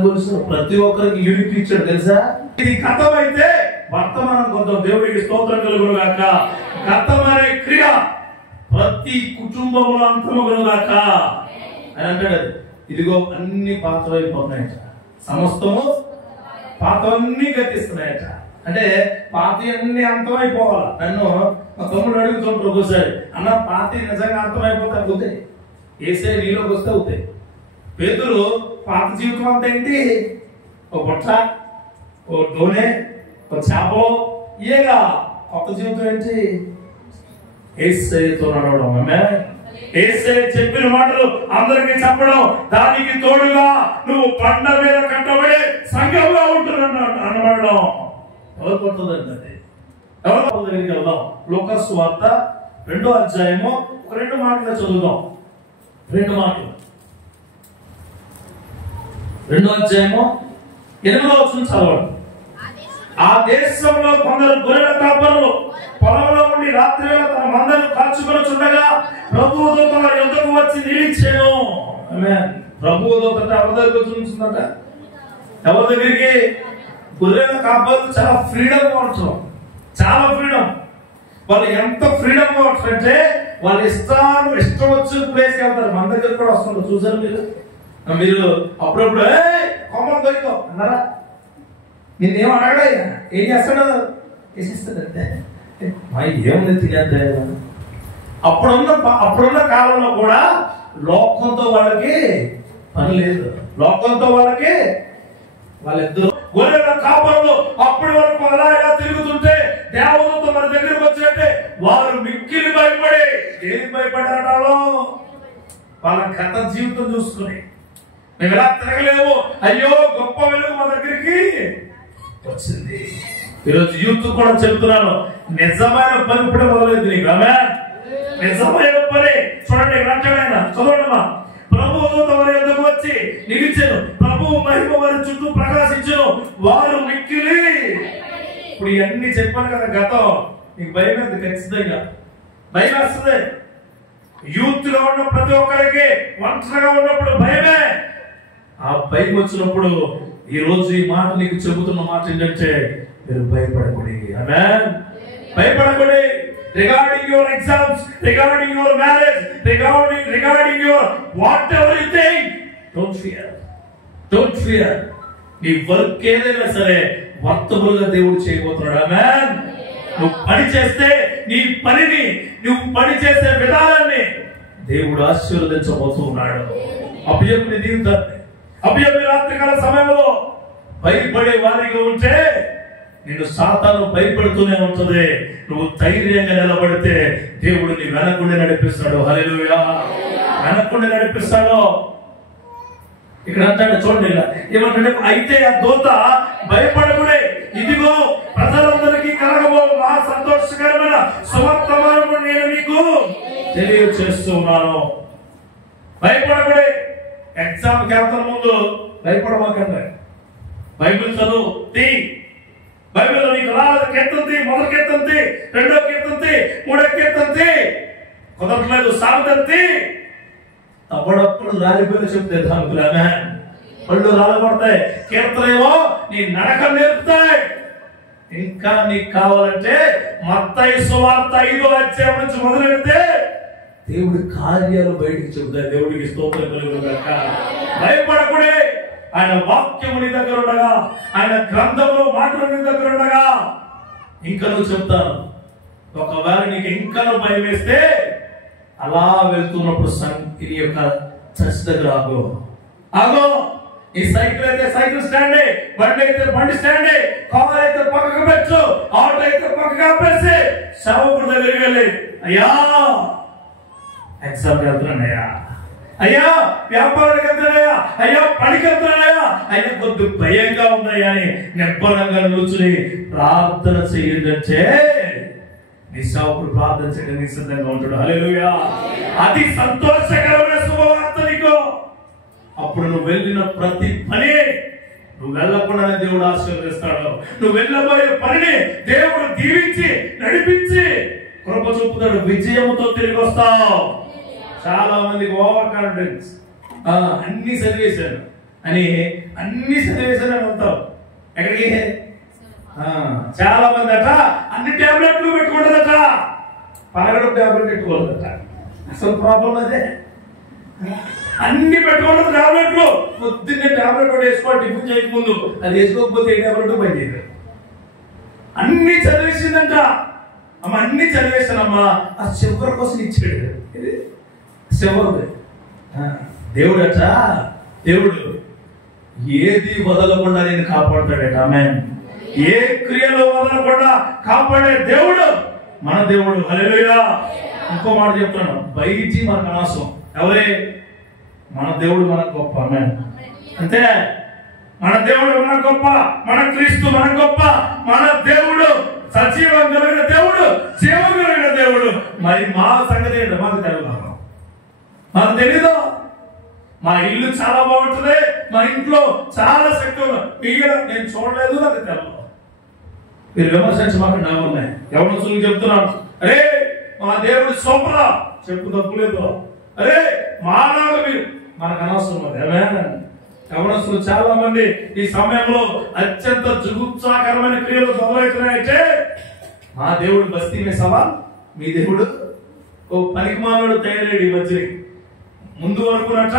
కొలుసు ప్రతి ఒక్కరికి యూనిట్ ఇచ్చాడు తెలుసా. ఇది గతం అయితే వర్తమానం కొంత దేవుడికి స్తోత్రం కలుగునుగాక. గతం అనే క్రియ ప్రతి కుటుంబంలో అంతమగునుగాక అని అంటాడు. ఇదిగో అన్ని పాతవైపోతున్నాయట, సమస్తము పాతవన్నీ గతిస్తున్నాయట. అంటే పాత అన్ని అంతమైపోవాలా. నన్ను మా తమ్ముడు అడుగుతుంటారు ఒకసారి, అన్న పాత నిజంగా అంతమైపోతే అవుతాయి, ఏసే నీలోకి వస్తే అవుతాయి. పేతురు పాత జీవితం అంతా ఏంటి, ఒక బొట్ట, ఓ డోనే, ఒక చేపలో ఏగా. కొత్త జీవితం ఏంటి, యేసయ్యతో నడవడం. యేసయ్య చెప్పిన మాటలు అందరికీ చెప్పడం, దానికి తోడుగా నువ్వు బండ మీద కట్టబడి సంఘంగా ఉంటున్నాడు అనబడడం. ఎవరు కొడుతుందండి అది? ఎవరు దగ్గరికి వెళ్దాం. లూకా సువార్త 2వ అధ్యాయము 2 మాటలు చదువుదాం. 2 మాటలు 2వ అధ్యాయము 8వ వచనం చదవండి. ఆ దేశంలో కొందరు గొర్రెల కాపరులు పొలంలో ఉండి రాత్రి వేళ తన మందను కాచుకొని చుండగా ప్రభువు దూత వారి యొద్దకు వచ్చి నిలిచెను. ప్రభువు దూత ఎవరి దగ్గరికి వచ్చి ఉంటుందంట? ఎవరి దగ్గరికి? గొర్రెల కాపరులు చాలా ఫ్రీడమ్ గా ఉంటారు, చాలా ఫ్రీడమ్. వాళ్ళు ఎంత ఫ్రీడమ్ గా ఉంటారంటే వాళ్ళ ఇష్టం వచ్చిన ప్లేస్కి వెళ్తారు. మన దగ్గర కూడా వస్తుంటారు, చూసారు మీరు అప్పుడప్పుడు కొమ్మలు దొరికో అన్నారా, నిన్నేం అడగడా, ఏం చేస్తాడు, వేసేస్తాడంతే. ఏముంది తినేద్దా. అప్పుడున్న కాలంలో కూడా లోకంతో వాళ్ళకి పని లేదు. లోకంతో వాళ్ళిద్దరు గొర్రెల కాపరులు అప్పటి వరకు అలాగా తిరుగుతుంటే దేవదూత మన దగ్గరికి వచ్చినట్టే వారు మిక్కిలి భయపడి, ఏది భయపడ్డారో వాళ్ళ గత జీవితం చూసుకుని, మేము ఎలా తిరగలేము, అయ్యో గొప్ప వెలుగు మా దగ్గరికి వచ్చింది. ఈరోజు యూత్ కూడా చెబుతున్నాను, నిజమైన పని ఇప్పుడు మొదలైంది నీకు. ఆమె నిజమైన పని చూడండి, రాజ్యాలైనా చదవండి. ప్రభు దూత వారి యొద్దకు వచ్చి నిలిచెను, ప్రభు మహిమ వారి చుట్టూ ప్రకాశించెను, వారు మిక్కిలి. ఇప్పుడు ఇవన్నీ చెప్పాను కదా గతం, నీకు భయం ఎంత? ఖచ్చితంగా భయం వస్తుంది. యూత్ గా ఉన్న ప్రతి ఒక్కరికి ఒంటరిగా ఉన్నప్పుడు భయమే. ఆ భయం వచ్చినప్పుడు ఈ రోజు ఈ మాట నీకు చెబుతున్న మాట ఏంటంటే మీరు భయపడకూడదు. ఆమేన్. భయపడకూడదు. regarding your exams, regarding your marriage, regarding your whatever you think, don't fear. నీ వర్క్ ఏదైనా సరే వర్తబుల్గా దేవుడు చేయబోతున్నాడు. ఆమేన్. నువ్వు పని చేస్తే నీ పనిని, నువ్వు పని చేసే విధానాన్ని దేవుడు ఆశీర్వదించబోతున్నాడు. అభియముని దీవితాన్ని, అభియము రాత్రికాల సమయంలో భయపడే వారిగా ఉంటే నిన్ను సాతాను భయపడుతూనే ఉంటుంది. నువ్వు ధైర్యంగా నిలబడితే దేవుడు నీ వెనకుండి నడిపిస్తాడు. హల్లెలూయా. వెనకుండి నడిపిస్తాడు. ఇక్కడ అంటాడు చూడండి, ఏమంటే అయితే ఆ దూత భయపడకుడే, ఇదిగో ప్రజలందరికీ కలగబో మహా సంతోషకరమైన సువర్తమానము నేను మీకు తెలియజేస్తున్నాను. భయపడకుడే. ఎగ్జామ్ వెళ్తున్న ముందు భయపడమాకండి. బైబిల్ చదువు తీ. బైబిల్లో నీకు రాలేదు కీర్తన, మొదటి కీర్తన, రెండో కీర్తన, మూడో కీర్తన కుదరట్లేదు, సాగుతుంది. అప్పుడప్పుడు రాలిపోయి చెప్తే దానికులానే పళ్ళు రాలబడతాయి. కీర్తనేమో నీ నడక నేర్పుతాయి. ఇంకా నీకు కావాలంటే మత్తయి సువార్త 5వ అధ్యాయం నుంచి మొదలెడితే దేవుడి కార్యాలు బయటికి చెబుతాయి. దేవుడికి స్తోత్రం కలుగును గాక. భయపడకుడే. ఆయన వాక్యము నీ దగ్గర ఉండగా, ఆయన గ్రంథంలో మాటలు నీ దగ్గర ఉండగా ఇంకా నువ్వు చెప్తాను. ఒకవేళ నీకు ఇంకా భయం వేస్తే అలా వెళ్తున్నప్పుడు ఇది యొక్క చర్చ్ దగ్గర ఆగో. ఈ సైకిల్ అయితే సైకిల్ స్టాండే, బండి అయితే బండి స్టాండే, కార్ అయితే పక్కకు పెట్టు, ఆటో అయితే పక్కకు ఆపేసి సేవకుడి దగ్గరికి వెళ్ళి, అయ్యా ఎగ్జామ్కి వెళ్తున్నానయ్యా, అయ్యా వ్యాపారానికి వెళ్తున్నాయా, అయ్యా పనికి వెళ్తున్నాయా, అయ్యా కొద్ది భయంగా ఉన్నాయా అని నిబ్బరంగా కూర్చుని ప్రార్థన చేయంటే నీ సేవకుడు ప్రార్థన చేయడానికి సిద్ధంగా ఉంటాడు. హల్లెలూయా. అది సంతోషకరమైన శుభవార్త నీకు. అప్పుడు నువ్వు వెళ్ళిన ప్రతి పని, నువ్వు వెళ్ళకుండానే దేవుడు ఆశీర్వదిస్తాడు. నువ్వు వెళ్ళబోయే పనిని దేవుడు దీవించి నడిపించి కృప చూపుతాడు. విజయముతో తిరిగి వస్తావు. చాలా మందికి ఓవర్ కాన్ఫిడెన్స్, అన్ని చదివేశాను అని అంటావు. ఎక్కడికి? చాలా మంది అట అన్ని టాబ్లెట్లు పెట్టుకుంటారట, పరగడు టాబ్లెట్ పెట్టుకోలేదట. అసలు ప్రాబ్లం అదే. అన్ని పెట్టుకుంటారు టాబ్లెట్లు. పొద్దున్నే టాబ్లెట్ కూడా వేసుకోవాలి టిఫిన్ చేయకముందు. అది వేసుకోకపోతే ఏ టాబ్లెట్ పని చేయదు. అన్ని చదివేసిందంట. అమ్మ అన్ని చదివేశానమ్మా, ఆ చివరి కోసం ఇచ్చాడు. చివరిది దేవుడట. దేవుడు ఏది వదలకుండా నేను కాపాడుతాడట. ఆమేన్. ఏ క్రియలో వదలకుండా కాపాడే దేవుడు మన దేవుడు. హల్లెలూయా. ఇంకో మాట చెప్తాను, బయటి మనకు అనవసరం. ఎవరే? మన దేవుడు మనకు గొప్ప. ఆమేన్. అంతే. మన దేవుడు మన గొప్ప, మన క్రీస్తు మన గొప్ప. మన దేవుడు సజీవం కలిగిన దేవుడు, జీవం కలిగిన దేవుడు. మరి మా సంగతి ఏంటో మాకు తెలియదు. మాకు తెలీదు. మా ఇల్లు చాలా బాగుంటుంది, మా ఇంట్లో చాలా శక్తి ఉంది. నేను చూడలేదు, నాకు తెలియదు. మీరు విమర్శించమాక నా ఉన్నాయి. ఎవరు చెప్తున్నాను, అరే మా దేవుడు సూపరా, చెప్పు తప్పులేదు. అరే మానవులు మీరు, మనకు అనవసరం. అది యవనస్తులు చాలా మంది ఈ సమయంలో అత్యంత జుగుప్సాకరమైన క్రియలు మొదలవుతున్నాయంటే, మా దేవుడు బస్తీ మీ సవాల్, మీ దేవుడు ఓ పనికి మానవుడు తయారయ్యాడు. ఈ మధ్య ముందు వరకునట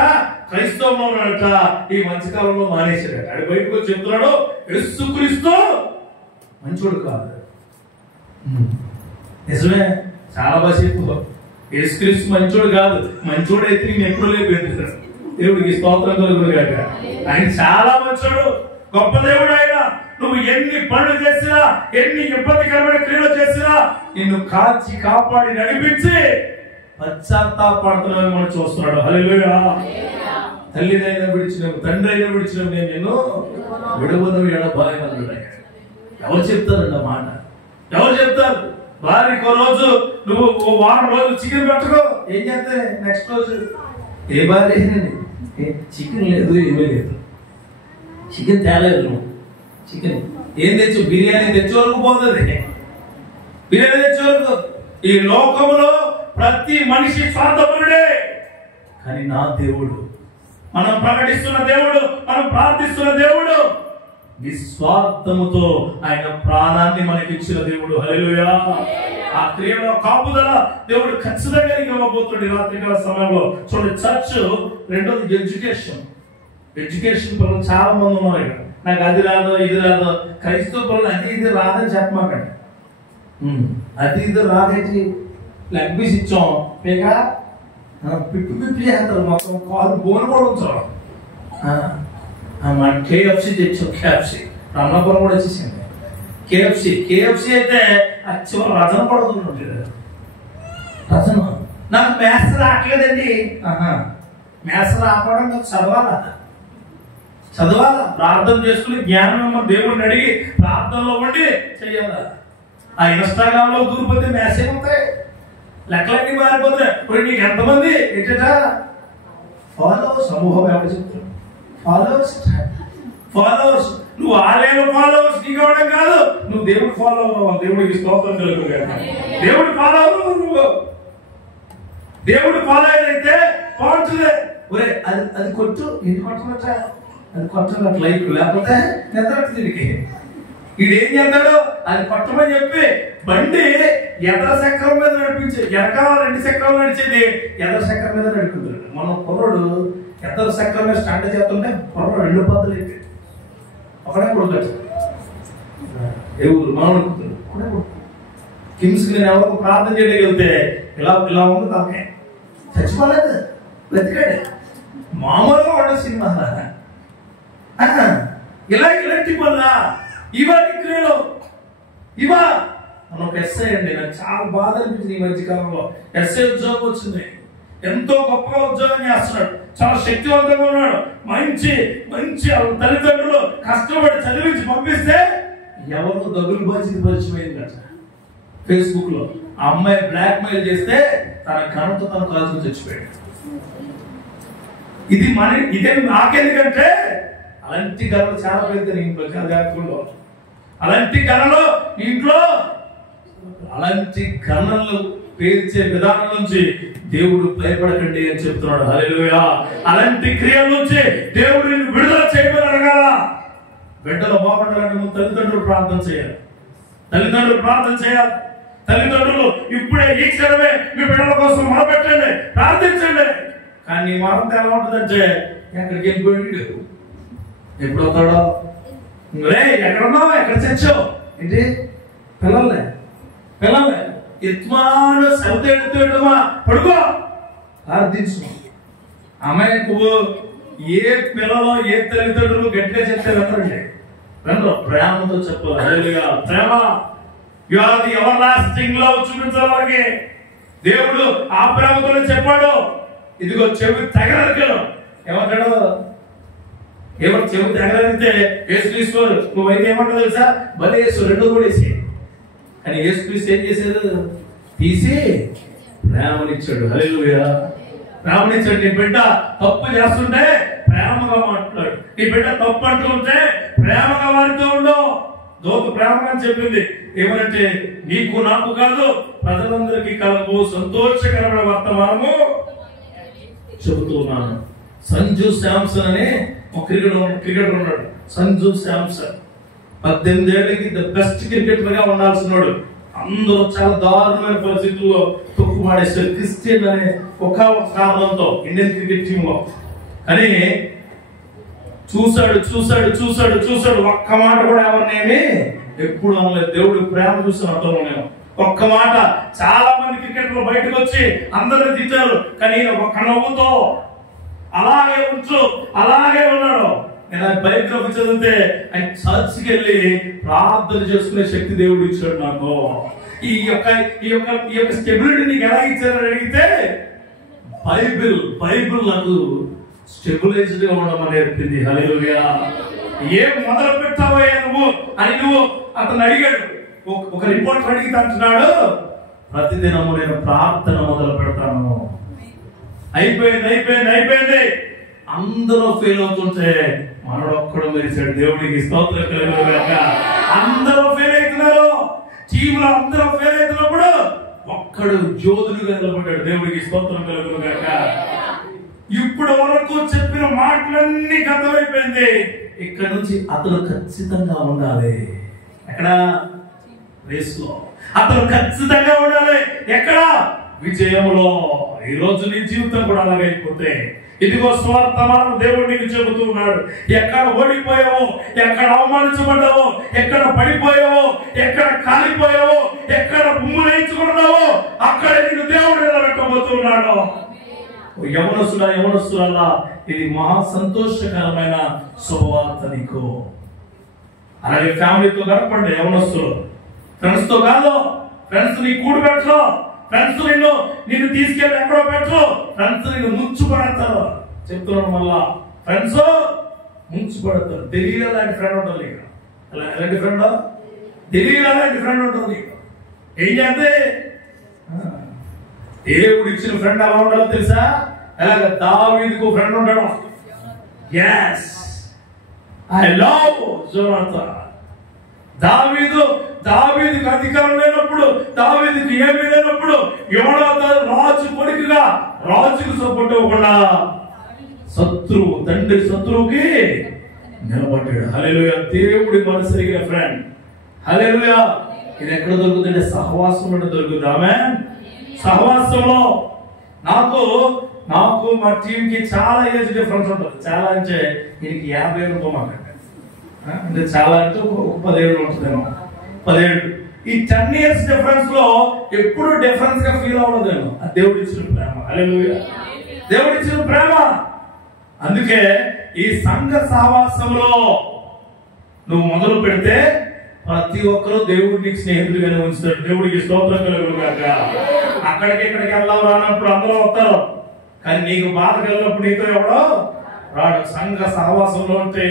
క్రైస్తవంలో ఉన్నాడట, ఈ మధ్యకాలంలో మానేశాడట. అది బయటకు వచ్చి చెప్తున్నాడు, యేసుక్రీస్తు మంచోడు కాదు. నిజమే, చాలా బాగా చెప్పు. యేసుక్రీస్తు మంచోడు కాదు. మంచోడు అయితే నేను ఎప్పుడు లేదు. దేవుడికి స్తోత్రం కలుగును గాక. ఆయన చాలా మంచోడు, గొప్ప దేవుడు. ఆయన నువ్వు ఎన్ని పనులు చేసినా, ఎన్ని ఇబ్బందికరమైన క్రియలు చేసినా నిన్ను కాచి కాపాడి నడిపించి పశ్చాత్తాపడుతున్నావు మనం చూస్తున్నాడు. హల్లెలూయా. తల్లినైనా విడిచినావు, తండ్రి అయినా విడిచినావు, నేను నిన్ను విడవను ఎడబాయను. ఎవరు చెప్తారండి ఆ మాట? ఎవరు చెప్తారు? వారికి ఒక రోజు నువ్వు వారం రోజులు చికెన్ పెట్టుకో, ఏం చేస్తే నెక్స్ట్ రోజు ఏ భార్య చికెన్ లేదు, ఏమీ లేదు, చికెన్ తేలేదు. నువ్వు చికెన్ ఏం తెచ్చు? బిర్యానీ తెచ్చేవరకు పోతుంది. బిర్యానీ తెచ్చేవరకు. ఈ లోకంలో ప్రతి మనిషి స్వార్థపరుడే. కానీ నా దేవుడు, మనం ప్రకటిస్తున్న దేవుడు, మనం ప్రార్థిస్తున్న దేవుడు నిస్వార్థముతో ఆయన ప్రాణాన్ని మనకి ఇచ్చిన దేవుడు. హల్లెలూయా. ఆ క్రియలో కాపుదల దేవుడు ఖచ్చితంగా ఇవ్వబోతుంది రాత్రికాల సమయంలో. చూడండి, చర్చ్. రెండోది ఎడ్యుకేషన్. పిల్లలు చాలా మంది ఉన్నారు ఇక్కడ. నాకు అది రాదో ఇది రాదో. క్రైస్తవ పిల్లలు అది ఇది రాదని చెప్పమాకండి. అది ఇది రాదేంటి, లెగ్ పీస్ ఇచ్చాం ఇక పిప్పి చేస్తారు, మొత్తం కాలు బోన్ కూడా ఉంచాం. మన KFC తెచ్చాం. KFC అన్నపురం కూడా వచ్చేసింది. KFC అయితే చివరి రజన పడుతుంది. రజన నాకు మ్యాథ్స్ రావట్లేదండి. మ్యాథ్స్ రావడం చదవాలా, ప్రార్థన చేసుకుని జ్ఞానం దేవుడిని అడిగి ప్రార్థనలో ఉండి చెయ్యాలా. ఆ ఇన్స్టాగ్రామ్ లో దూరిపోతే మ్యాథ్స్ ఏమవుతాయి, లెక్కలన్నీ మారిపోతాయి. ఇప్పుడు నీకు ఎంతమంది ఏంటా ఫాలోవర్స్, సమూహం ఎవరు చెప్తారు, ఫాలోవర్స్. నువ్వు ఆలయం ఫాలోవర్స్ నీకు ఇవ్వడం కాదు, నువ్వు దేవుడు ఫాలో అవ్వాలి. దేవుడికి స్తోత్రం కలుగుతుంది. దేవుడు ఫాలో అవ్వవు. నువ్వు దేవుడు ఫాలో అయితే బాగుంటుంది. ఒరే అది కొట్టు, ఇంటి కొట్టనట్ట, అది కొట్టనట్టు లైక్, లేకపోతే నిద్రట్టు. దీనికి వీడేం చేస్తాడు, అది కొట్టమని చెప్పి బండి ఎదర చక్రం మీద నడిపించి, వెనకాల 2 చక్రాలు నడిచేది ఎదర చక్రం మీద నడుపుతాడు. మన కుర్రోడు ఎదర చక్రం మీద స్టార్ట్ చేస్తుంటే కుర్రోడు 2 పద్ధతులు అయితే ఒకడే కొడుకచ్చు. ఎవరు మనోడు కిమ్స్కి నేను ఎవరికి ప్రార్థన చేయగలిగితే ఇలా ఉంది. తనకే చచ్చిపోలేదు, వెతికాడు. మామూలుగా వాడు సినిమా ఇలాంటి వల్ల ఇవాటి క్రియలు ఇవా. మనం ఒక ఎస్ఐ అండి, నాకు చాలా బాధ అనిపించింది ఈ మధ్య కాలంలో. ఎస్ఐ ఉద్యోగం వచ్చింది, ఎంతో గొప్పగా ఉద్యోగం చేస్తున్నాడు, చాలా శక్తివంతంగా ఉన్నాడు. మంచి తల్లిదండ్రులు కష్టపడి చదివించి పంపిస్తే ఎవరు దగ్గర బాధ్యత పరిచయమైందట. ఫేస్బుక్ లో ఆ అమ్మాయి బ్లాక్ మెయిల్ చేస్తే తన ఘనంతో తన కాల్చుకు చచ్చిపోయాడు. ఇదే నాకెందుకంటే అలాంటి గణలు చాలా పెద్ద ఇంట్లో జాగ్రత్తలో, అలాంటి గణలో ఇంట్లో అలాంటి గణలు పేర్చే విధానం నుంచి దేవుడు భయపడకండి అని చెప్తున్నాడు. హల్లెలూయా. అలాంటి క్రియల నుంచి దేవుడు నిన్ను విడుదల చేయమని అడగాల. బిడ్డలు బాగుండాలని ముందు తల్లిదండ్రులు ప్రార్థన చేయాలి. తల్లిదండ్రులు ఇప్పుడే ఈ క్షణమే మీ బిడ్డల కోసం మొదలుపెట్టండి, ప్రార్థించండి. కానీ నీ వారంతా ఎలా ఉంటుందంటే ఎక్కడికి వెళ్ళిపోయింది, ఎప్పుడు వస్తాడో, ఎక్కడున్నావు, ఎక్కడ చచ్చావు ఏంటి, పిల్లల్ని ఎత్మాను సరితేడుమా పడుకో ప్రార్థించు. అమ్మాయి నువ్వు ఏ పిల్లలో ఏ తల్లిదండ్రులు గట్టిగా చెప్తే వినరు, ప్రేమతో చెప్పాలి. ప్రేమ you are the everlasting love చూపించాలి వారికి. దేవుడు ఆ ప్రేమతో చెప్పాడు, ఇదిగో చెవి తగలరు. ఏమంటాడు, ఎవరు చెవి తగలితే యేసుక్రీస్తు నువ్వైతే ఏమంటావు తెలుసా, భలే యేసు 2 కూడా వేసి. కానీ యేసుక్రీస్తు ఏం చేశాడు, తీసి ప్రేమనిచ్చాడు. హల్లెలూయా. ప్రేమనిచ్చాడు. నీ బిడ్డ తప్పు చేస్తుంటే ప్రేమగా మాట్లాడు. నీ బిడ్డ తప్పు అంటుంటే ప్రేమగా వారితో ఉండవు. దోపు ప్రేమగా చెప్పింది ఏమనంటే, నీకు నాకు కాదు ప్రజలందరికీ కలవు సంతోషకరమైన వర్తమానము చెబుతున్నాను. సంజు శాంసన్ అనే ఒక క్రికెటర్ ఉన్నాడు. సంజు శాంసన్ 18 ఏళ్ళకి ద బెస్ట్ క్రికెటర్ గా ఉండాల్సినాడు. అందరూ చాలా దారుణమైన పరిస్థితుల్లో తొక్కుమాడేశారు. క్రిస్టియన్ అనే ఒక కారణంతో ఇండియన్ క్రికెట్ టీమ్ లో. కానీ చూశాడు ఒక్క మాట కూడా ఎవరినేమి ఎప్పుడు అనలేదు. దేవుడు ప్రేమ చూసిన అర్థంలో నేను ఒక్క మాట. చాలా మంది క్రికెటర్లు బయటకు వచ్చి అందరిని తిట్టారు, కానీ ఒక్క నవ్వుతో అలాగే ఉన్నాడు. నేను ఆ బయోగ్రఫీ చదివితే ఆయన చర్చికి వెళ్ళి ప్రార్థన చేసుకునే శక్తి దేవుడు ఇచ్చాడు నాకు. ఈ యొక్క స్టెబిలిటీ నీకు ఎలా ఇచ్చారని అడిగితే బైబిల్ నాకు స్టెబిలైజ్డ్ గా ఉండమని నేర్పింది. హల్లెలూయా. ఏం మొదలు పెట్టావయ్యా నువ్వు అని అతను అడిగాడు. ఒక రిపోర్ట్ అడిగితే అంటున్నాడు, ప్రతిదినము నేను ప్రార్థన మొదలు పెడతాను. అయిపోయింది. అందరూ ఫెయిల్ అవుతుంటే మనడు ఒక్కడు మెరిచాడు. దేవుడికి స్తోత్రం కలుగుగాక. అందరూ ఫెయిల్ అవుతున్నారు, టీంలో అందరూ ఫెయిల్ అవుతున్నప్పుడు ఒక్కడు యోధుడుగా నిలబడ్డాడు. దేవుడికి స్తోత్రం కలుగుగాక. ఇప్పుడు వరకు చెప్పిన మాటలన్నీ గతమైపోయింది. ఇక్కడ నుంచి అతను ఖచ్చితంగా ఉండాలి. ఎక్కడ రేస్ లో అతను ఖచ్చితంగా ఉండాలి. ఎక్కడ? విజయంలో. ఈ రోజు నీ జీవితం కూడా అలాగైపోతే, ఇదిగో స్వార్థమానం దేవుడు నీకు చెబుతూ ఉన్నాడు. ఎక్కడ ఓడిపోయావో, ఎక్కడ అవమానించబడ్డావో, ఎక్కడ పడిపోయావో, ఎక్కడ కాలిపోయావో, ఎక్కడ బొమ్ములేయించుకున్నావో అక్కడే నిన్ను దేవుడు నిలబెట్టబోతున్నాడు. యవనస్తులా, ఇది మహా సంతోషకరమైన శుభవార్త నీకు. అలాగే ఫ్యామిలీతో గడపండి. యవనస్తులు ఫ్రెండ్స్ తో కాదు. ఫ్రెండ్స్ నీ కూడు పెట్టరు. ఫ్రెండ్స్ నిన్ను తీసుకెళ్ళి ఎక్కడో పెట్టరు. ఫ్రెండ్స్ నిన్ను ముంచుపడతారు. చెప్తున్నాను మళ్ళా, ఫ్రెండ్స్ ముంచుపడతారు. ఢిల్లీలో లాంటి ఫ్రెండ్ ఉంటుంది నీకు. ఎలాంటి ఫ్రెండ్? ఢిల్లీలో లాంటి ఫ్రెండ్ ఉంటుంది నీకు. ఏం చేస్తే దేవుడు ఇచ్చిన ఫ్రెండ్ ఎలా ఉండాలో తెలుసా? ఎలాగ దావీదుకు ఫ్రెండ్ ఉండడం. yes I love Jonathan. దావీదుకు అధికారం లేనప్పుడు, దావీదుకు ఏమీ లేనప్పుడు యోనాతాను రాజు కొడుకుగా రాజుకు సపోర్ట్ ఇవ్వకుండా తండ్రి శత్రువుకి నిలబడ్డాడు. హల్లెలూయా. దేవుడి మనసరిగిన ఫ్రెండ్. హల్లెలూయా. ఇది ఎక్కడ దొరుకుతుంటే సహవాసంలో దొరుకుతుంది. ఆమేన్. సహవాసంలో నాకు మా టీం కి చాలా ఏజ్ డిఫరెన్స్ ఉంటుంది. చాలా అంటే దీనికి 50 ఏళ్ళు అంటే చాలా అంటే ఒక 10 ఏళ్ళు ఉంటుందేమో. 10 ఏళ్ళు. ఈ 10 years డిఫరెన్స్ లో ఎప్పుడు డిఫరెన్స్ గా ఫీల్ అవ్వదు నేను. దేవుడు ఇచ్చిన ప్రేమ. హల్లెలూయా. దేవుడు ఇచ్చిన ప్రేమ. అందుకే ఈ సంఘ సహవాసంలో నువ్వు మొదలు పెడితే ప్రతి ఒక్కరూ దేవుడు నీకు స్నేహితుడిగానే ఉంచుతాడు. దేవుడికి స్తోత్రం కలుగుగాక. అక్కడికి ఇక్కడికి వెళ్దాం రానప్పుడు అందరూ వస్తారు, కానీ నీకు బాధ కలిగినప్పుడు నీతో ఎవడో రాడు. సంఘ సహవాసంలో ఉంటే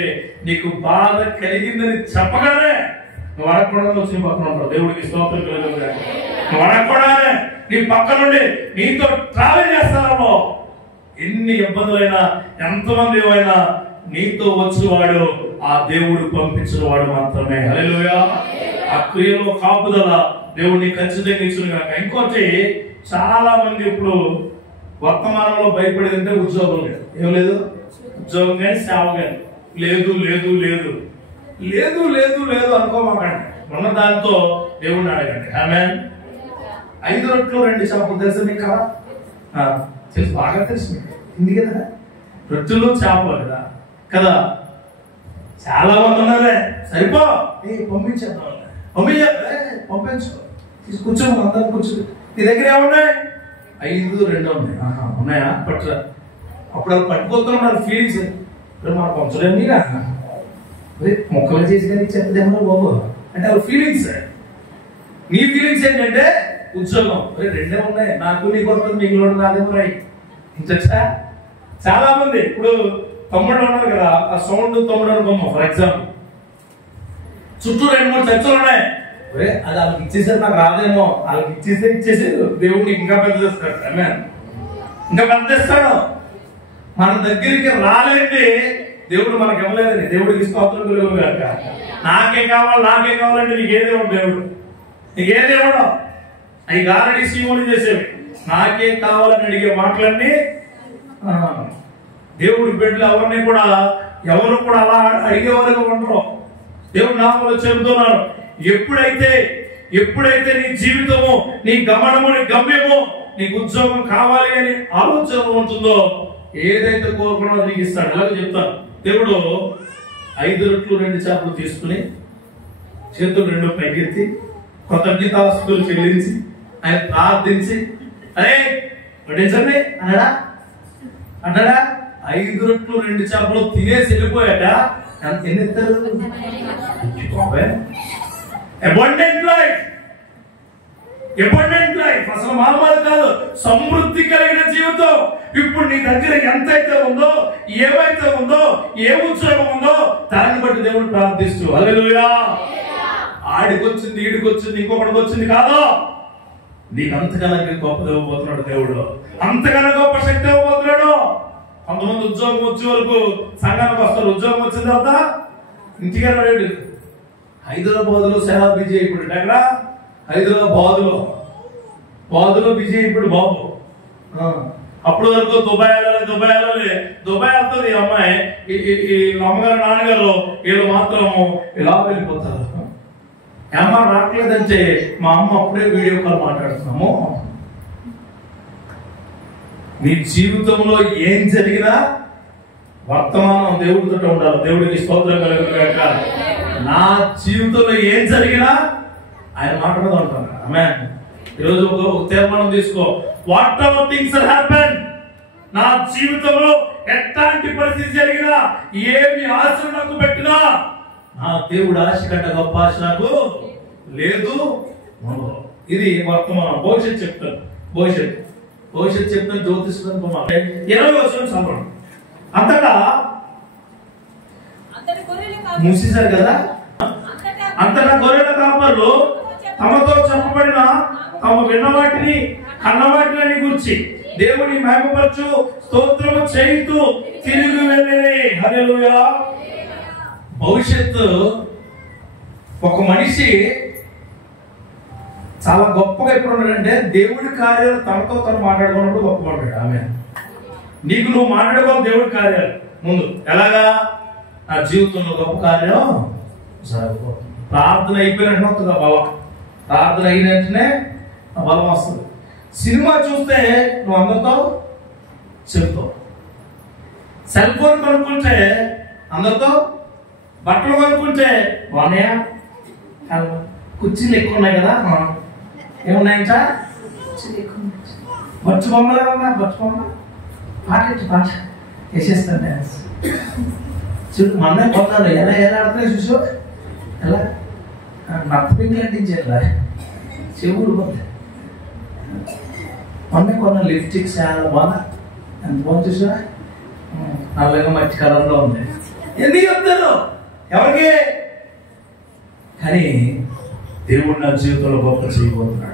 నీకు బాధ కలిగిందని చెప్పగానే నువ్వు అడగకూడదు వచ్చి పక్కన ఉంటావు. దేవుడికి స్తోత్రం కలుగుగాక. నువ్వు అడగకూడనే నీ పక్క నుండి నీతో ట్రావెల్ చేస్తారో. ఎన్ని ఇబ్బందులైనా, ఎంతమంది ఏమైనా నీతో వచ్చినవాడు ఆ దేవుడు పంపించిన వాడు మాత్రమే. హల్లెలూయా. ఆ క్రియలో కాపుదల దేవుడిని ఖచ్చితంగా ఇచ్చును కాక. ఇంకోటి, చాలా మంది ఇప్పుడు వర్తమానంలో భయపడేదంటే ఉద్యోగం లేదు. ఏం లేదు? ఉద్యోగం కానీ సేవ కానీ లేదు లేదు లేదు లేదు లేదు లేదు అనుకోమాకండి. ఉన్న దాంతో దేవుడిని అడగండి. ఆమేన్. 5 రొట్టెలు 2 చేపలు తెలుసు మీకు కదా? తెలుసు, బాగా తెలుసు మీకు. ఉంది కదా, రొట్టెలు చేపలు కదా కదా. చాలా మంది ఉన్నారే, సరిపో పంపించేద్దాం, పంపించు, కూర్చోము, అందరం కూర్చో. నీ దగ్గర ఏమున్నాయి? 5, 2 ఉన్నాయి. ఉన్నాయా? పట్టురా. అప్పుడు అది పట్టుకొస్తున్నాడు ఫీలింగ్స్. మనం పంచలేము మీరా, మొక్కలు చేసి కానీ చెప్పదేమో బాబు అంటే అవి ఫీలింగ్స్. నీ ఫీలింగ్స్ ఏంటంటే ఉద్యోగం. 2 ఉన్నాయి, నాకు నీకు వస్తుంది, నీకు నాదేమో రాయి. ఇంచా చాలా మంది ఇప్పుడు తమ్ముడు ఉన్నారు కదా, ఆ సౌండ్ తమ్ముడు అనుకోమ్మ ఫర్ ఎగ్జాంపుల్. చుట్టూ 2-3 చర్చలు ఉన్నాయి. అది వాళ్ళకి ఇచ్చేసారు, నాకు రాదేమో. వాళ్ళకి ఇచ్చేసారు, దేవుడిని ఇంకా పెద్ద చేస్తాడు. ఇంకా పెద్ద చేస్తాడు. మన దగ్గరికి రాలేండి దేవుడు, మనకి ఇవ్వలేదని. దేవుడికి స్తోత్రం కలుగుగాక. నాకే కావాలంటే నీకేదేవాడు దేవుడు, నీకేదేవాడు. అవి గారడి సీమోని చేసేవి. నాకే కావాలని అడిగే మాటలన్నీ దేవుడి బిడ్డలు ఎవరు కూడా అలా అడిగేవారుగా ఉండరు. దేవుడు నామములో చెబుతున్నారు, ఎప్పుడైతే నీ జీవితము, నీ గమనము, నీ గమ్యము, నీకు ఉద్యోగం కావాలి అని ఆలోచన ఉంటుందో, ఏదైతే కోరుకున్నాడో నీకు ఇస్తాడు. అలాగే చెప్తాను. దేవుడు 5 రొట్టెలు 2 చేపలు తీసుకుని చేతులు 2 పైకెత్తి కృతజ్ఞతాస్తుతులు చెల్లించి ఆయన ప్రార్థించి, అరే వడ్డించండి అన్నాడా? 5 రొట్టెలు 2 చేపలు తినేసి వెళ్ళిపోయాట. ఎన్ని ఇస్తారు? Abundant life. అసలు మామూలు కాదు, సమృద్ధి కలిగిన జీవితం. ఇప్పుడు నీ దగ్గర ఎంతైతే ఉందో, ఏమైతే ఉందో, ఏ ఉద్యోగం ఉందో దాన్ని బట్టి దేవుడు ప్రార్థిస్తూ, హల్లెలూయా. ఆడికొచ్చింది, ఈడికొచ్చింది, ఇంకొకటికి వచ్చింది కాదు. నీకు అంతకన్నా గొప్ప ఇవ్వబోతున్నాడు దేవుడు, అంతకన్నా గొప్ప శక్తి ఇవ్వబోతున్నాడు. కొంతమంది ఉద్యోగం వచ్చే వరకు సంఘానికి వస్తారు. ఉద్యోగం వచ్చిన తర్వాత ఇంటికి రాడు. హైదరాబాద్ లో చాలా బిజీ అయిపోయాడు. అక్కడ హైదరాబాద్ లో బిజీ అయిపోయాడు బాబు. అప్పుడు వరకు దుబాయ్ వెళ్తుంది అమ్మాయి. ఈ అమ్మగారు నాన్నగారు వీళ్ళు మాత్రం ఇలా వెళ్ళిపోతారు. అమ్మ రావట్లేదంటే మా అమ్మ అప్పుడే వీడియో కాల్ మాట్లాడుతున్నాము. మీ జీవితంలో ఏం జరిగినా వర్తమానం దేవుడితో ఉండాలి. దేవుడికి స్తోత్రం కలుగుగాక. నా జీవితంలో ఏం జరిగినా ఆయన మాట మీద ఉంటాను. ఆమేన్. ఈరోజు ఒక తీర్మానం తీసుకో. వాట్ ఎవర్ థింగ్స్ హ్యాపెన్, నా జీవితంలో ఎట్లాంటి పరిస్థితి జరిగినా, ఏమి ఆశ నాకు పెట్టినా, నా దేవుడు ఆశ కంటే గొప్ప ఆశ నాకు లేదు. ఇది వర్తమానం. భవిష్యత్తు చెప్తాను. భవిష్యత్తు చెప్తాను. జ్యోతిష్యం 20 వచనం చదవండి. అంతటా మూసేశారు కదా. అంతటా గొర్రెల కాపరులు తమతో చెప్పబడిన తమ విన్నవాటిని కన్నవాటిని గురించి దేవుని మహిమపరచు స్తోత్రము చేయుతూ తిరిగి వెళ్ళిరి. హల్లెలూయా. భవిష్యత్తు ఒక మనిషి చాలా గొప్పగా ఎప్పుడు ఉన్నాడంటే దేవుడి కార్యాలు తనతో తను మాట్లాడుకున్నప్పుడు గొప్పగా ఉంటాడు. ఆమె నీకు నువ్వు మాట్లాడుకోవాలి దేవుడి కార్యాలు ముందు. ఎలాగా? నా జీవితంలో గొప్ప కార్యం జరగబోతుంది. ప్రార్థన అయిపోయినట్టు వస్తుంది ఆ బలం. ప్రార్థన అయిన వెంటనే ఆ బలం వస్తుంది. సినిమా చూస్తే నువ్వు అందరితో చెప్తావు. సెల్ ఫోన్ కొనుక్కుంటే అందరితో, బట్టలు కొనుక్కుంటే బాగున్నాయా, కుర్చీలు ఎక్కువ ఉన్నాయి కదా, ఏమున్నాయంట బొచ్చు బొమ్మలు ఏమన్నా, బొచ్చు బొమ్మ పాట వేసేస్తాను డ్యాన్స్. చూడు మా అన్నయ్య కొన్నాడు. ఎలా ఆడుతున్నాయి చూసు, ఎలా నత్త పిండి అంటించేలా చెవులు పోతాయి. అన్నయ్య కొన్న లిప్స్టిక్ చాలా బాగా, ఎంత బాగా చూసా, నల్లగా మట్టి కలర్లో ఉంది. ఎందుకు చెప్తారు ఎవరికి? కానీ దేవుడు నా జీవితంలో గొప్ప చేయబోతున్నాడు.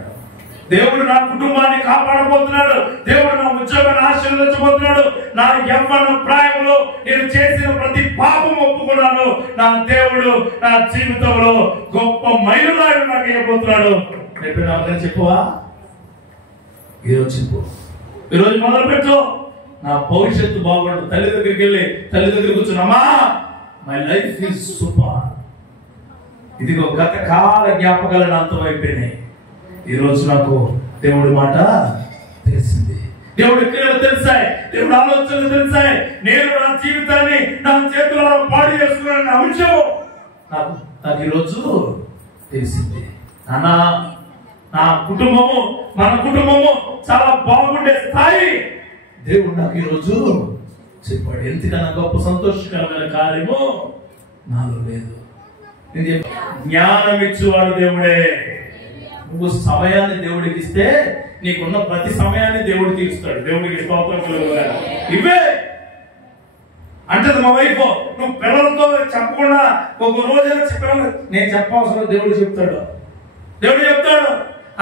దేవుడు నా కుటుంబాన్ని కాపాడబోతున్నాడు. దేవుడు నా ఉద్యోగాన్ని ఆశీర్వదించబోతున్నాడు. నా యవ్వన ప్రాయంలో నేను చేసిన ప్రతి పాపం ఒప్పుకున్నాను. నా దేవుడు నా జీవితంలో గొప్ప మైలురాయిని నాకు ఇవ్వబోతున్నాడు. రేపు చెప్పువా? ఈరోజు చెప్పు. ఈరోజు మొదలు పెట్టు. నా భవిష్యత్తు బాగుంటుంది. తల్లి దగ్గరికి వెళ్ళి తల్లి దగ్గర కూర్చున్నామా, మై లైఫ్ ఈజ్ సూపర్. ఇదిగో గత కాల జ్ఞాపకాలను అంతమైపోయినాయి. ఈ రోజు నాకు దేవుడి మాట తెలిసింది. దేవుడి క్రియలు తెలిసాయి. దేవుడి ఆలోచనలు తెలిసాయి. నేను నా జీవితాన్ని నా చేతులలో పాడు చేసుకున్న అంశం నాకు ఈరోజు తెలిసింది. నా కుటుంబము, మన కుటుంబము చాలా బాగుండే స్థాయి దేవుడు నాకు ఈరోజు చెప్పాడు. ఎందుకన్నా గొప్ప సంతోషకరమైన కార్యము నాలో లేదు. జ్ఞానం ఇచ్చేవాడు దేవుడే. నువ్వు సమయాన్ని దేవుడికి ఇస్తే నీకున్న ప్రతి సమయాన్ని దేవుడు తీరుస్తాడు. దేవుడికి స్తోత్రం కలుగుగాక. ఇవే అంటే మా వైఫ్ నువ్వు పిల్లలతో చెప్పకుండా ఒక రోజైనా చెప్పాలి, నేను చెప్పవసరం దేవుడు చెప్తాడు. దేవుడు చెప్తాడు.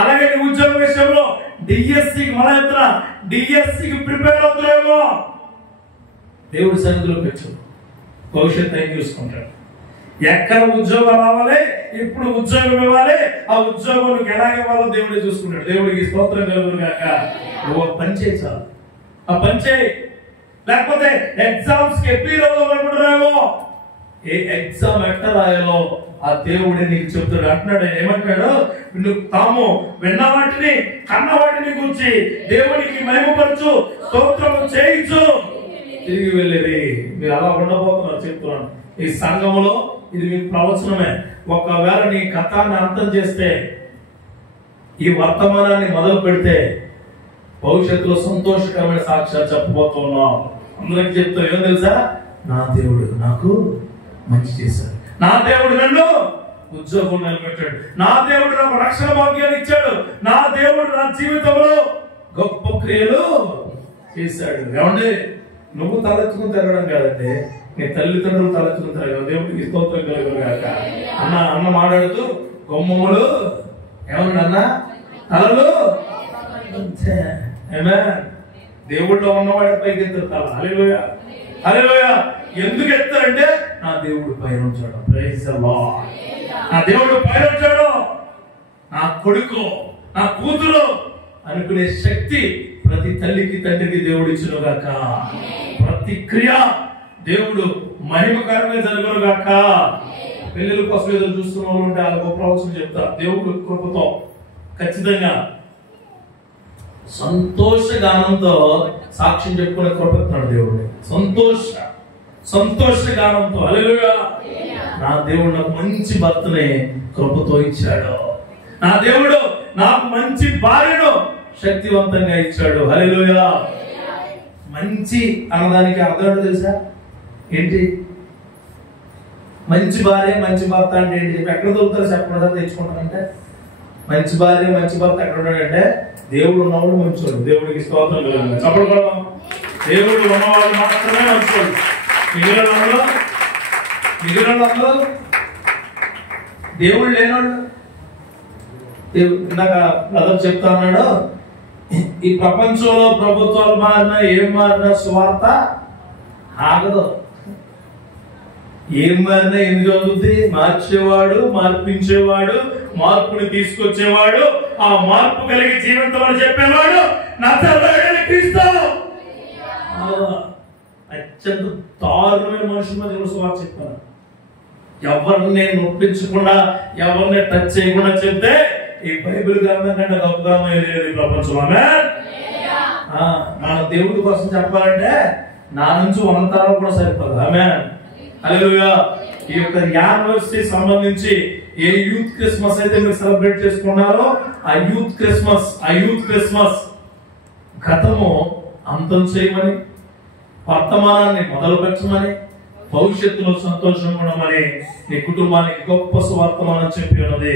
అలాగే నీ ఉద్యోగ విషయంలో డిఎస్సికి మన ఎత్తున డిఎస్సికి ప్రిపేర్ అవుతున్నామో దేవుడి సన్నిధిలో పెట్టు. భవిష్యత్తు ఏం చూసుకుంటాడు. ఎక్కడ ఉద్యోగం రావాలి, ఇప్పుడు ఉద్యోగం ఇవ్వాలి, ఆ ఉద్యోగం ఎలా ఇవ్వాలో దేవుడే చూసుకుంటాడు. దేవుడికి స్తోత్రం కలుగుగాక. నువ్వు పని చేయి చాలు. ఆ పని చేయి. లేకపోతే ఎగ్జామ్స్ కి ఎప్పుడు అనుకుంటున్నావో ఏ ఎగ్జామ్ ఎట్లా రాయాలో ఆ దేవుడే నీకు చెప్తాడు. అంటున్నాడు. ఏమంటాడు? నువ్వు తాము విన్న వాటిని కన్న వాటిని గురించి దేవునికి మహిమపరచు, స్తోత్రము చేయించు, తిరిగి వెళ్ళేది. మీరు అలా ఉండబోతున్నారు చెప్తున్నాను. ఈ సంఘంలో ఇది మీ ప్రవచనమే. ఒకవేళ నీ కథాన్ని అర్థం చేస్తే, ఈ వర్తమానాన్ని మొదలు పెడితే భవిష్యత్తులో సంతోషకరమైన సాక్ష్యాలు చెప్పబోతున్నాం. అందరికి చెప్తా. ఏమో తెలుసా? నా దేవుడు నాకు మంచి చేశాడు. నా దేవుడు నన్ను ఉద్యోగం నిలబెట్టాడు. నా దేవుడు నాకు రక్షణ భాగ్యాన్ని ఇచ్చాడు. నా దేవుడు నా జీవితంలో గొప్ప క్రియలు చేశాడు. ఏమండి? నువ్వు తలెత్తుకుని తిరగడం కాదండి, నీ తల్లిదండ్రులు తలెత్తుకుని తిరగదు. దేవుడికి స్తోత్రం కలుగుగాక. అన్న మాట్లాడుతూ కొమ్మములు ఏమన్నా అన్న తలలు దేవుళ్ళో ఉన్నవాడి పైకి ఎత్తుతారు. హల్లెలూయా, హల్లెలూయా. ఎందుకు ఎత్తారంటే నా దేవుడు పైన ఉంచాడు. Praise the Lord. నా దేవుడు పైన ఉంచాడు. నా కొడుకు, నా కూతురు అనుకునే శక్తి ప్రతి తల్లికి తండ్రికి దేవుడు ఇచ్చును గాక. ప్రతి క్రియ దేవుడు మహిమకరంగా జరుగును గాక. పెళ్లిళ్ళ కోసం ఎదురు చూస్తున్న వాళ్ళు ఉంటే వాళ్ళకు ప్రవచనం చెప్తా. దేవుడు కృపతో ఖచ్చితంగా సంతోషగానంతో సాక్ష్యం చెప్పుకునే కృపస్తున్నాడు దేవుడు. సంతోష గానంతో హల్లెలూయా. నా దేవుడు నాకు మంచి భర్తని కృపతో ఇచ్చాడు. నా దేవుడు నాకు మంచి భార్యను శక్తివంతంగా ఇచ్చాడు. హల్లెలూయా. మంచి అన్నదానికి అర్థం ఏంటో తెలుసా? ఏంటి మంచి భార్య మంచి భర్త అంటే ఏంటి? ఎక్కడ దొరుకుతారు చెప్పకుండా తెచ్చుకుంటానంటే మంచి భార్య మంచి భర్త ఎక్కడ ఉన్నాడంటే దేవుడు ఉన్నవాడు మంచోడు. దేవుడికి స్తోత్రం కలుగుతుంది. చెప్పడం దేవుడు ఉన్నవాడు మాత్రమే మంచోడు. మిగిలిన అందరూ దేవుడు లేనాడు. ఇందాక బ్రదర్ చెప్తా ఉన్నాడు, ఈ ప్రపంచంలో ప్రభుత్వాలు మారినా ఏం మారినా సువార్త ఆగదు. ఏం మారినా ఎన్ని చదువుద్ది? మార్చేవాడు, మార్పించేవాడు, మార్పుని తీసుకొచ్చేవాడు, ఆ మార్పు కలిగి జీవితం అని చెప్పేవాడు నజరేయుడైన క్రీస్తు. అత్యంత దారుణమైన మనుషుల మధ్య సువార్త చెప్పాను. ఎవరిని నొప్పించకుండా, ఎవరిని టచ్ చేయకుండా చెప్తే ఈ బైబిల్ గ్రంథం కంటే గొప్పగా లేదు ఈ ప్రపంచంలో. మన దేవుడి కోసం చెప్పాలంటే నా నుంచి 100 తరాలు కూడా సరిపోదు. ఆమేన్. హల్లెలూయా. ఈ యొక్క యానివర్సరీ సంబంధించి ఏ యూత్ క్రిస్మస్ అయితే మీరు సెలబ్రేట్ చేసుకున్నారో ఆ యూత్ క్రిస్మస్ గతము అంతం చేయమని, వర్తమానాన్ని మొదలు పెట్టమని, భవిష్యత్తులో సంతోషంగా ఉండమని నీ కుటుంబానికి గొప్ప సువార్తమానం చెప్పి ఉన్నది.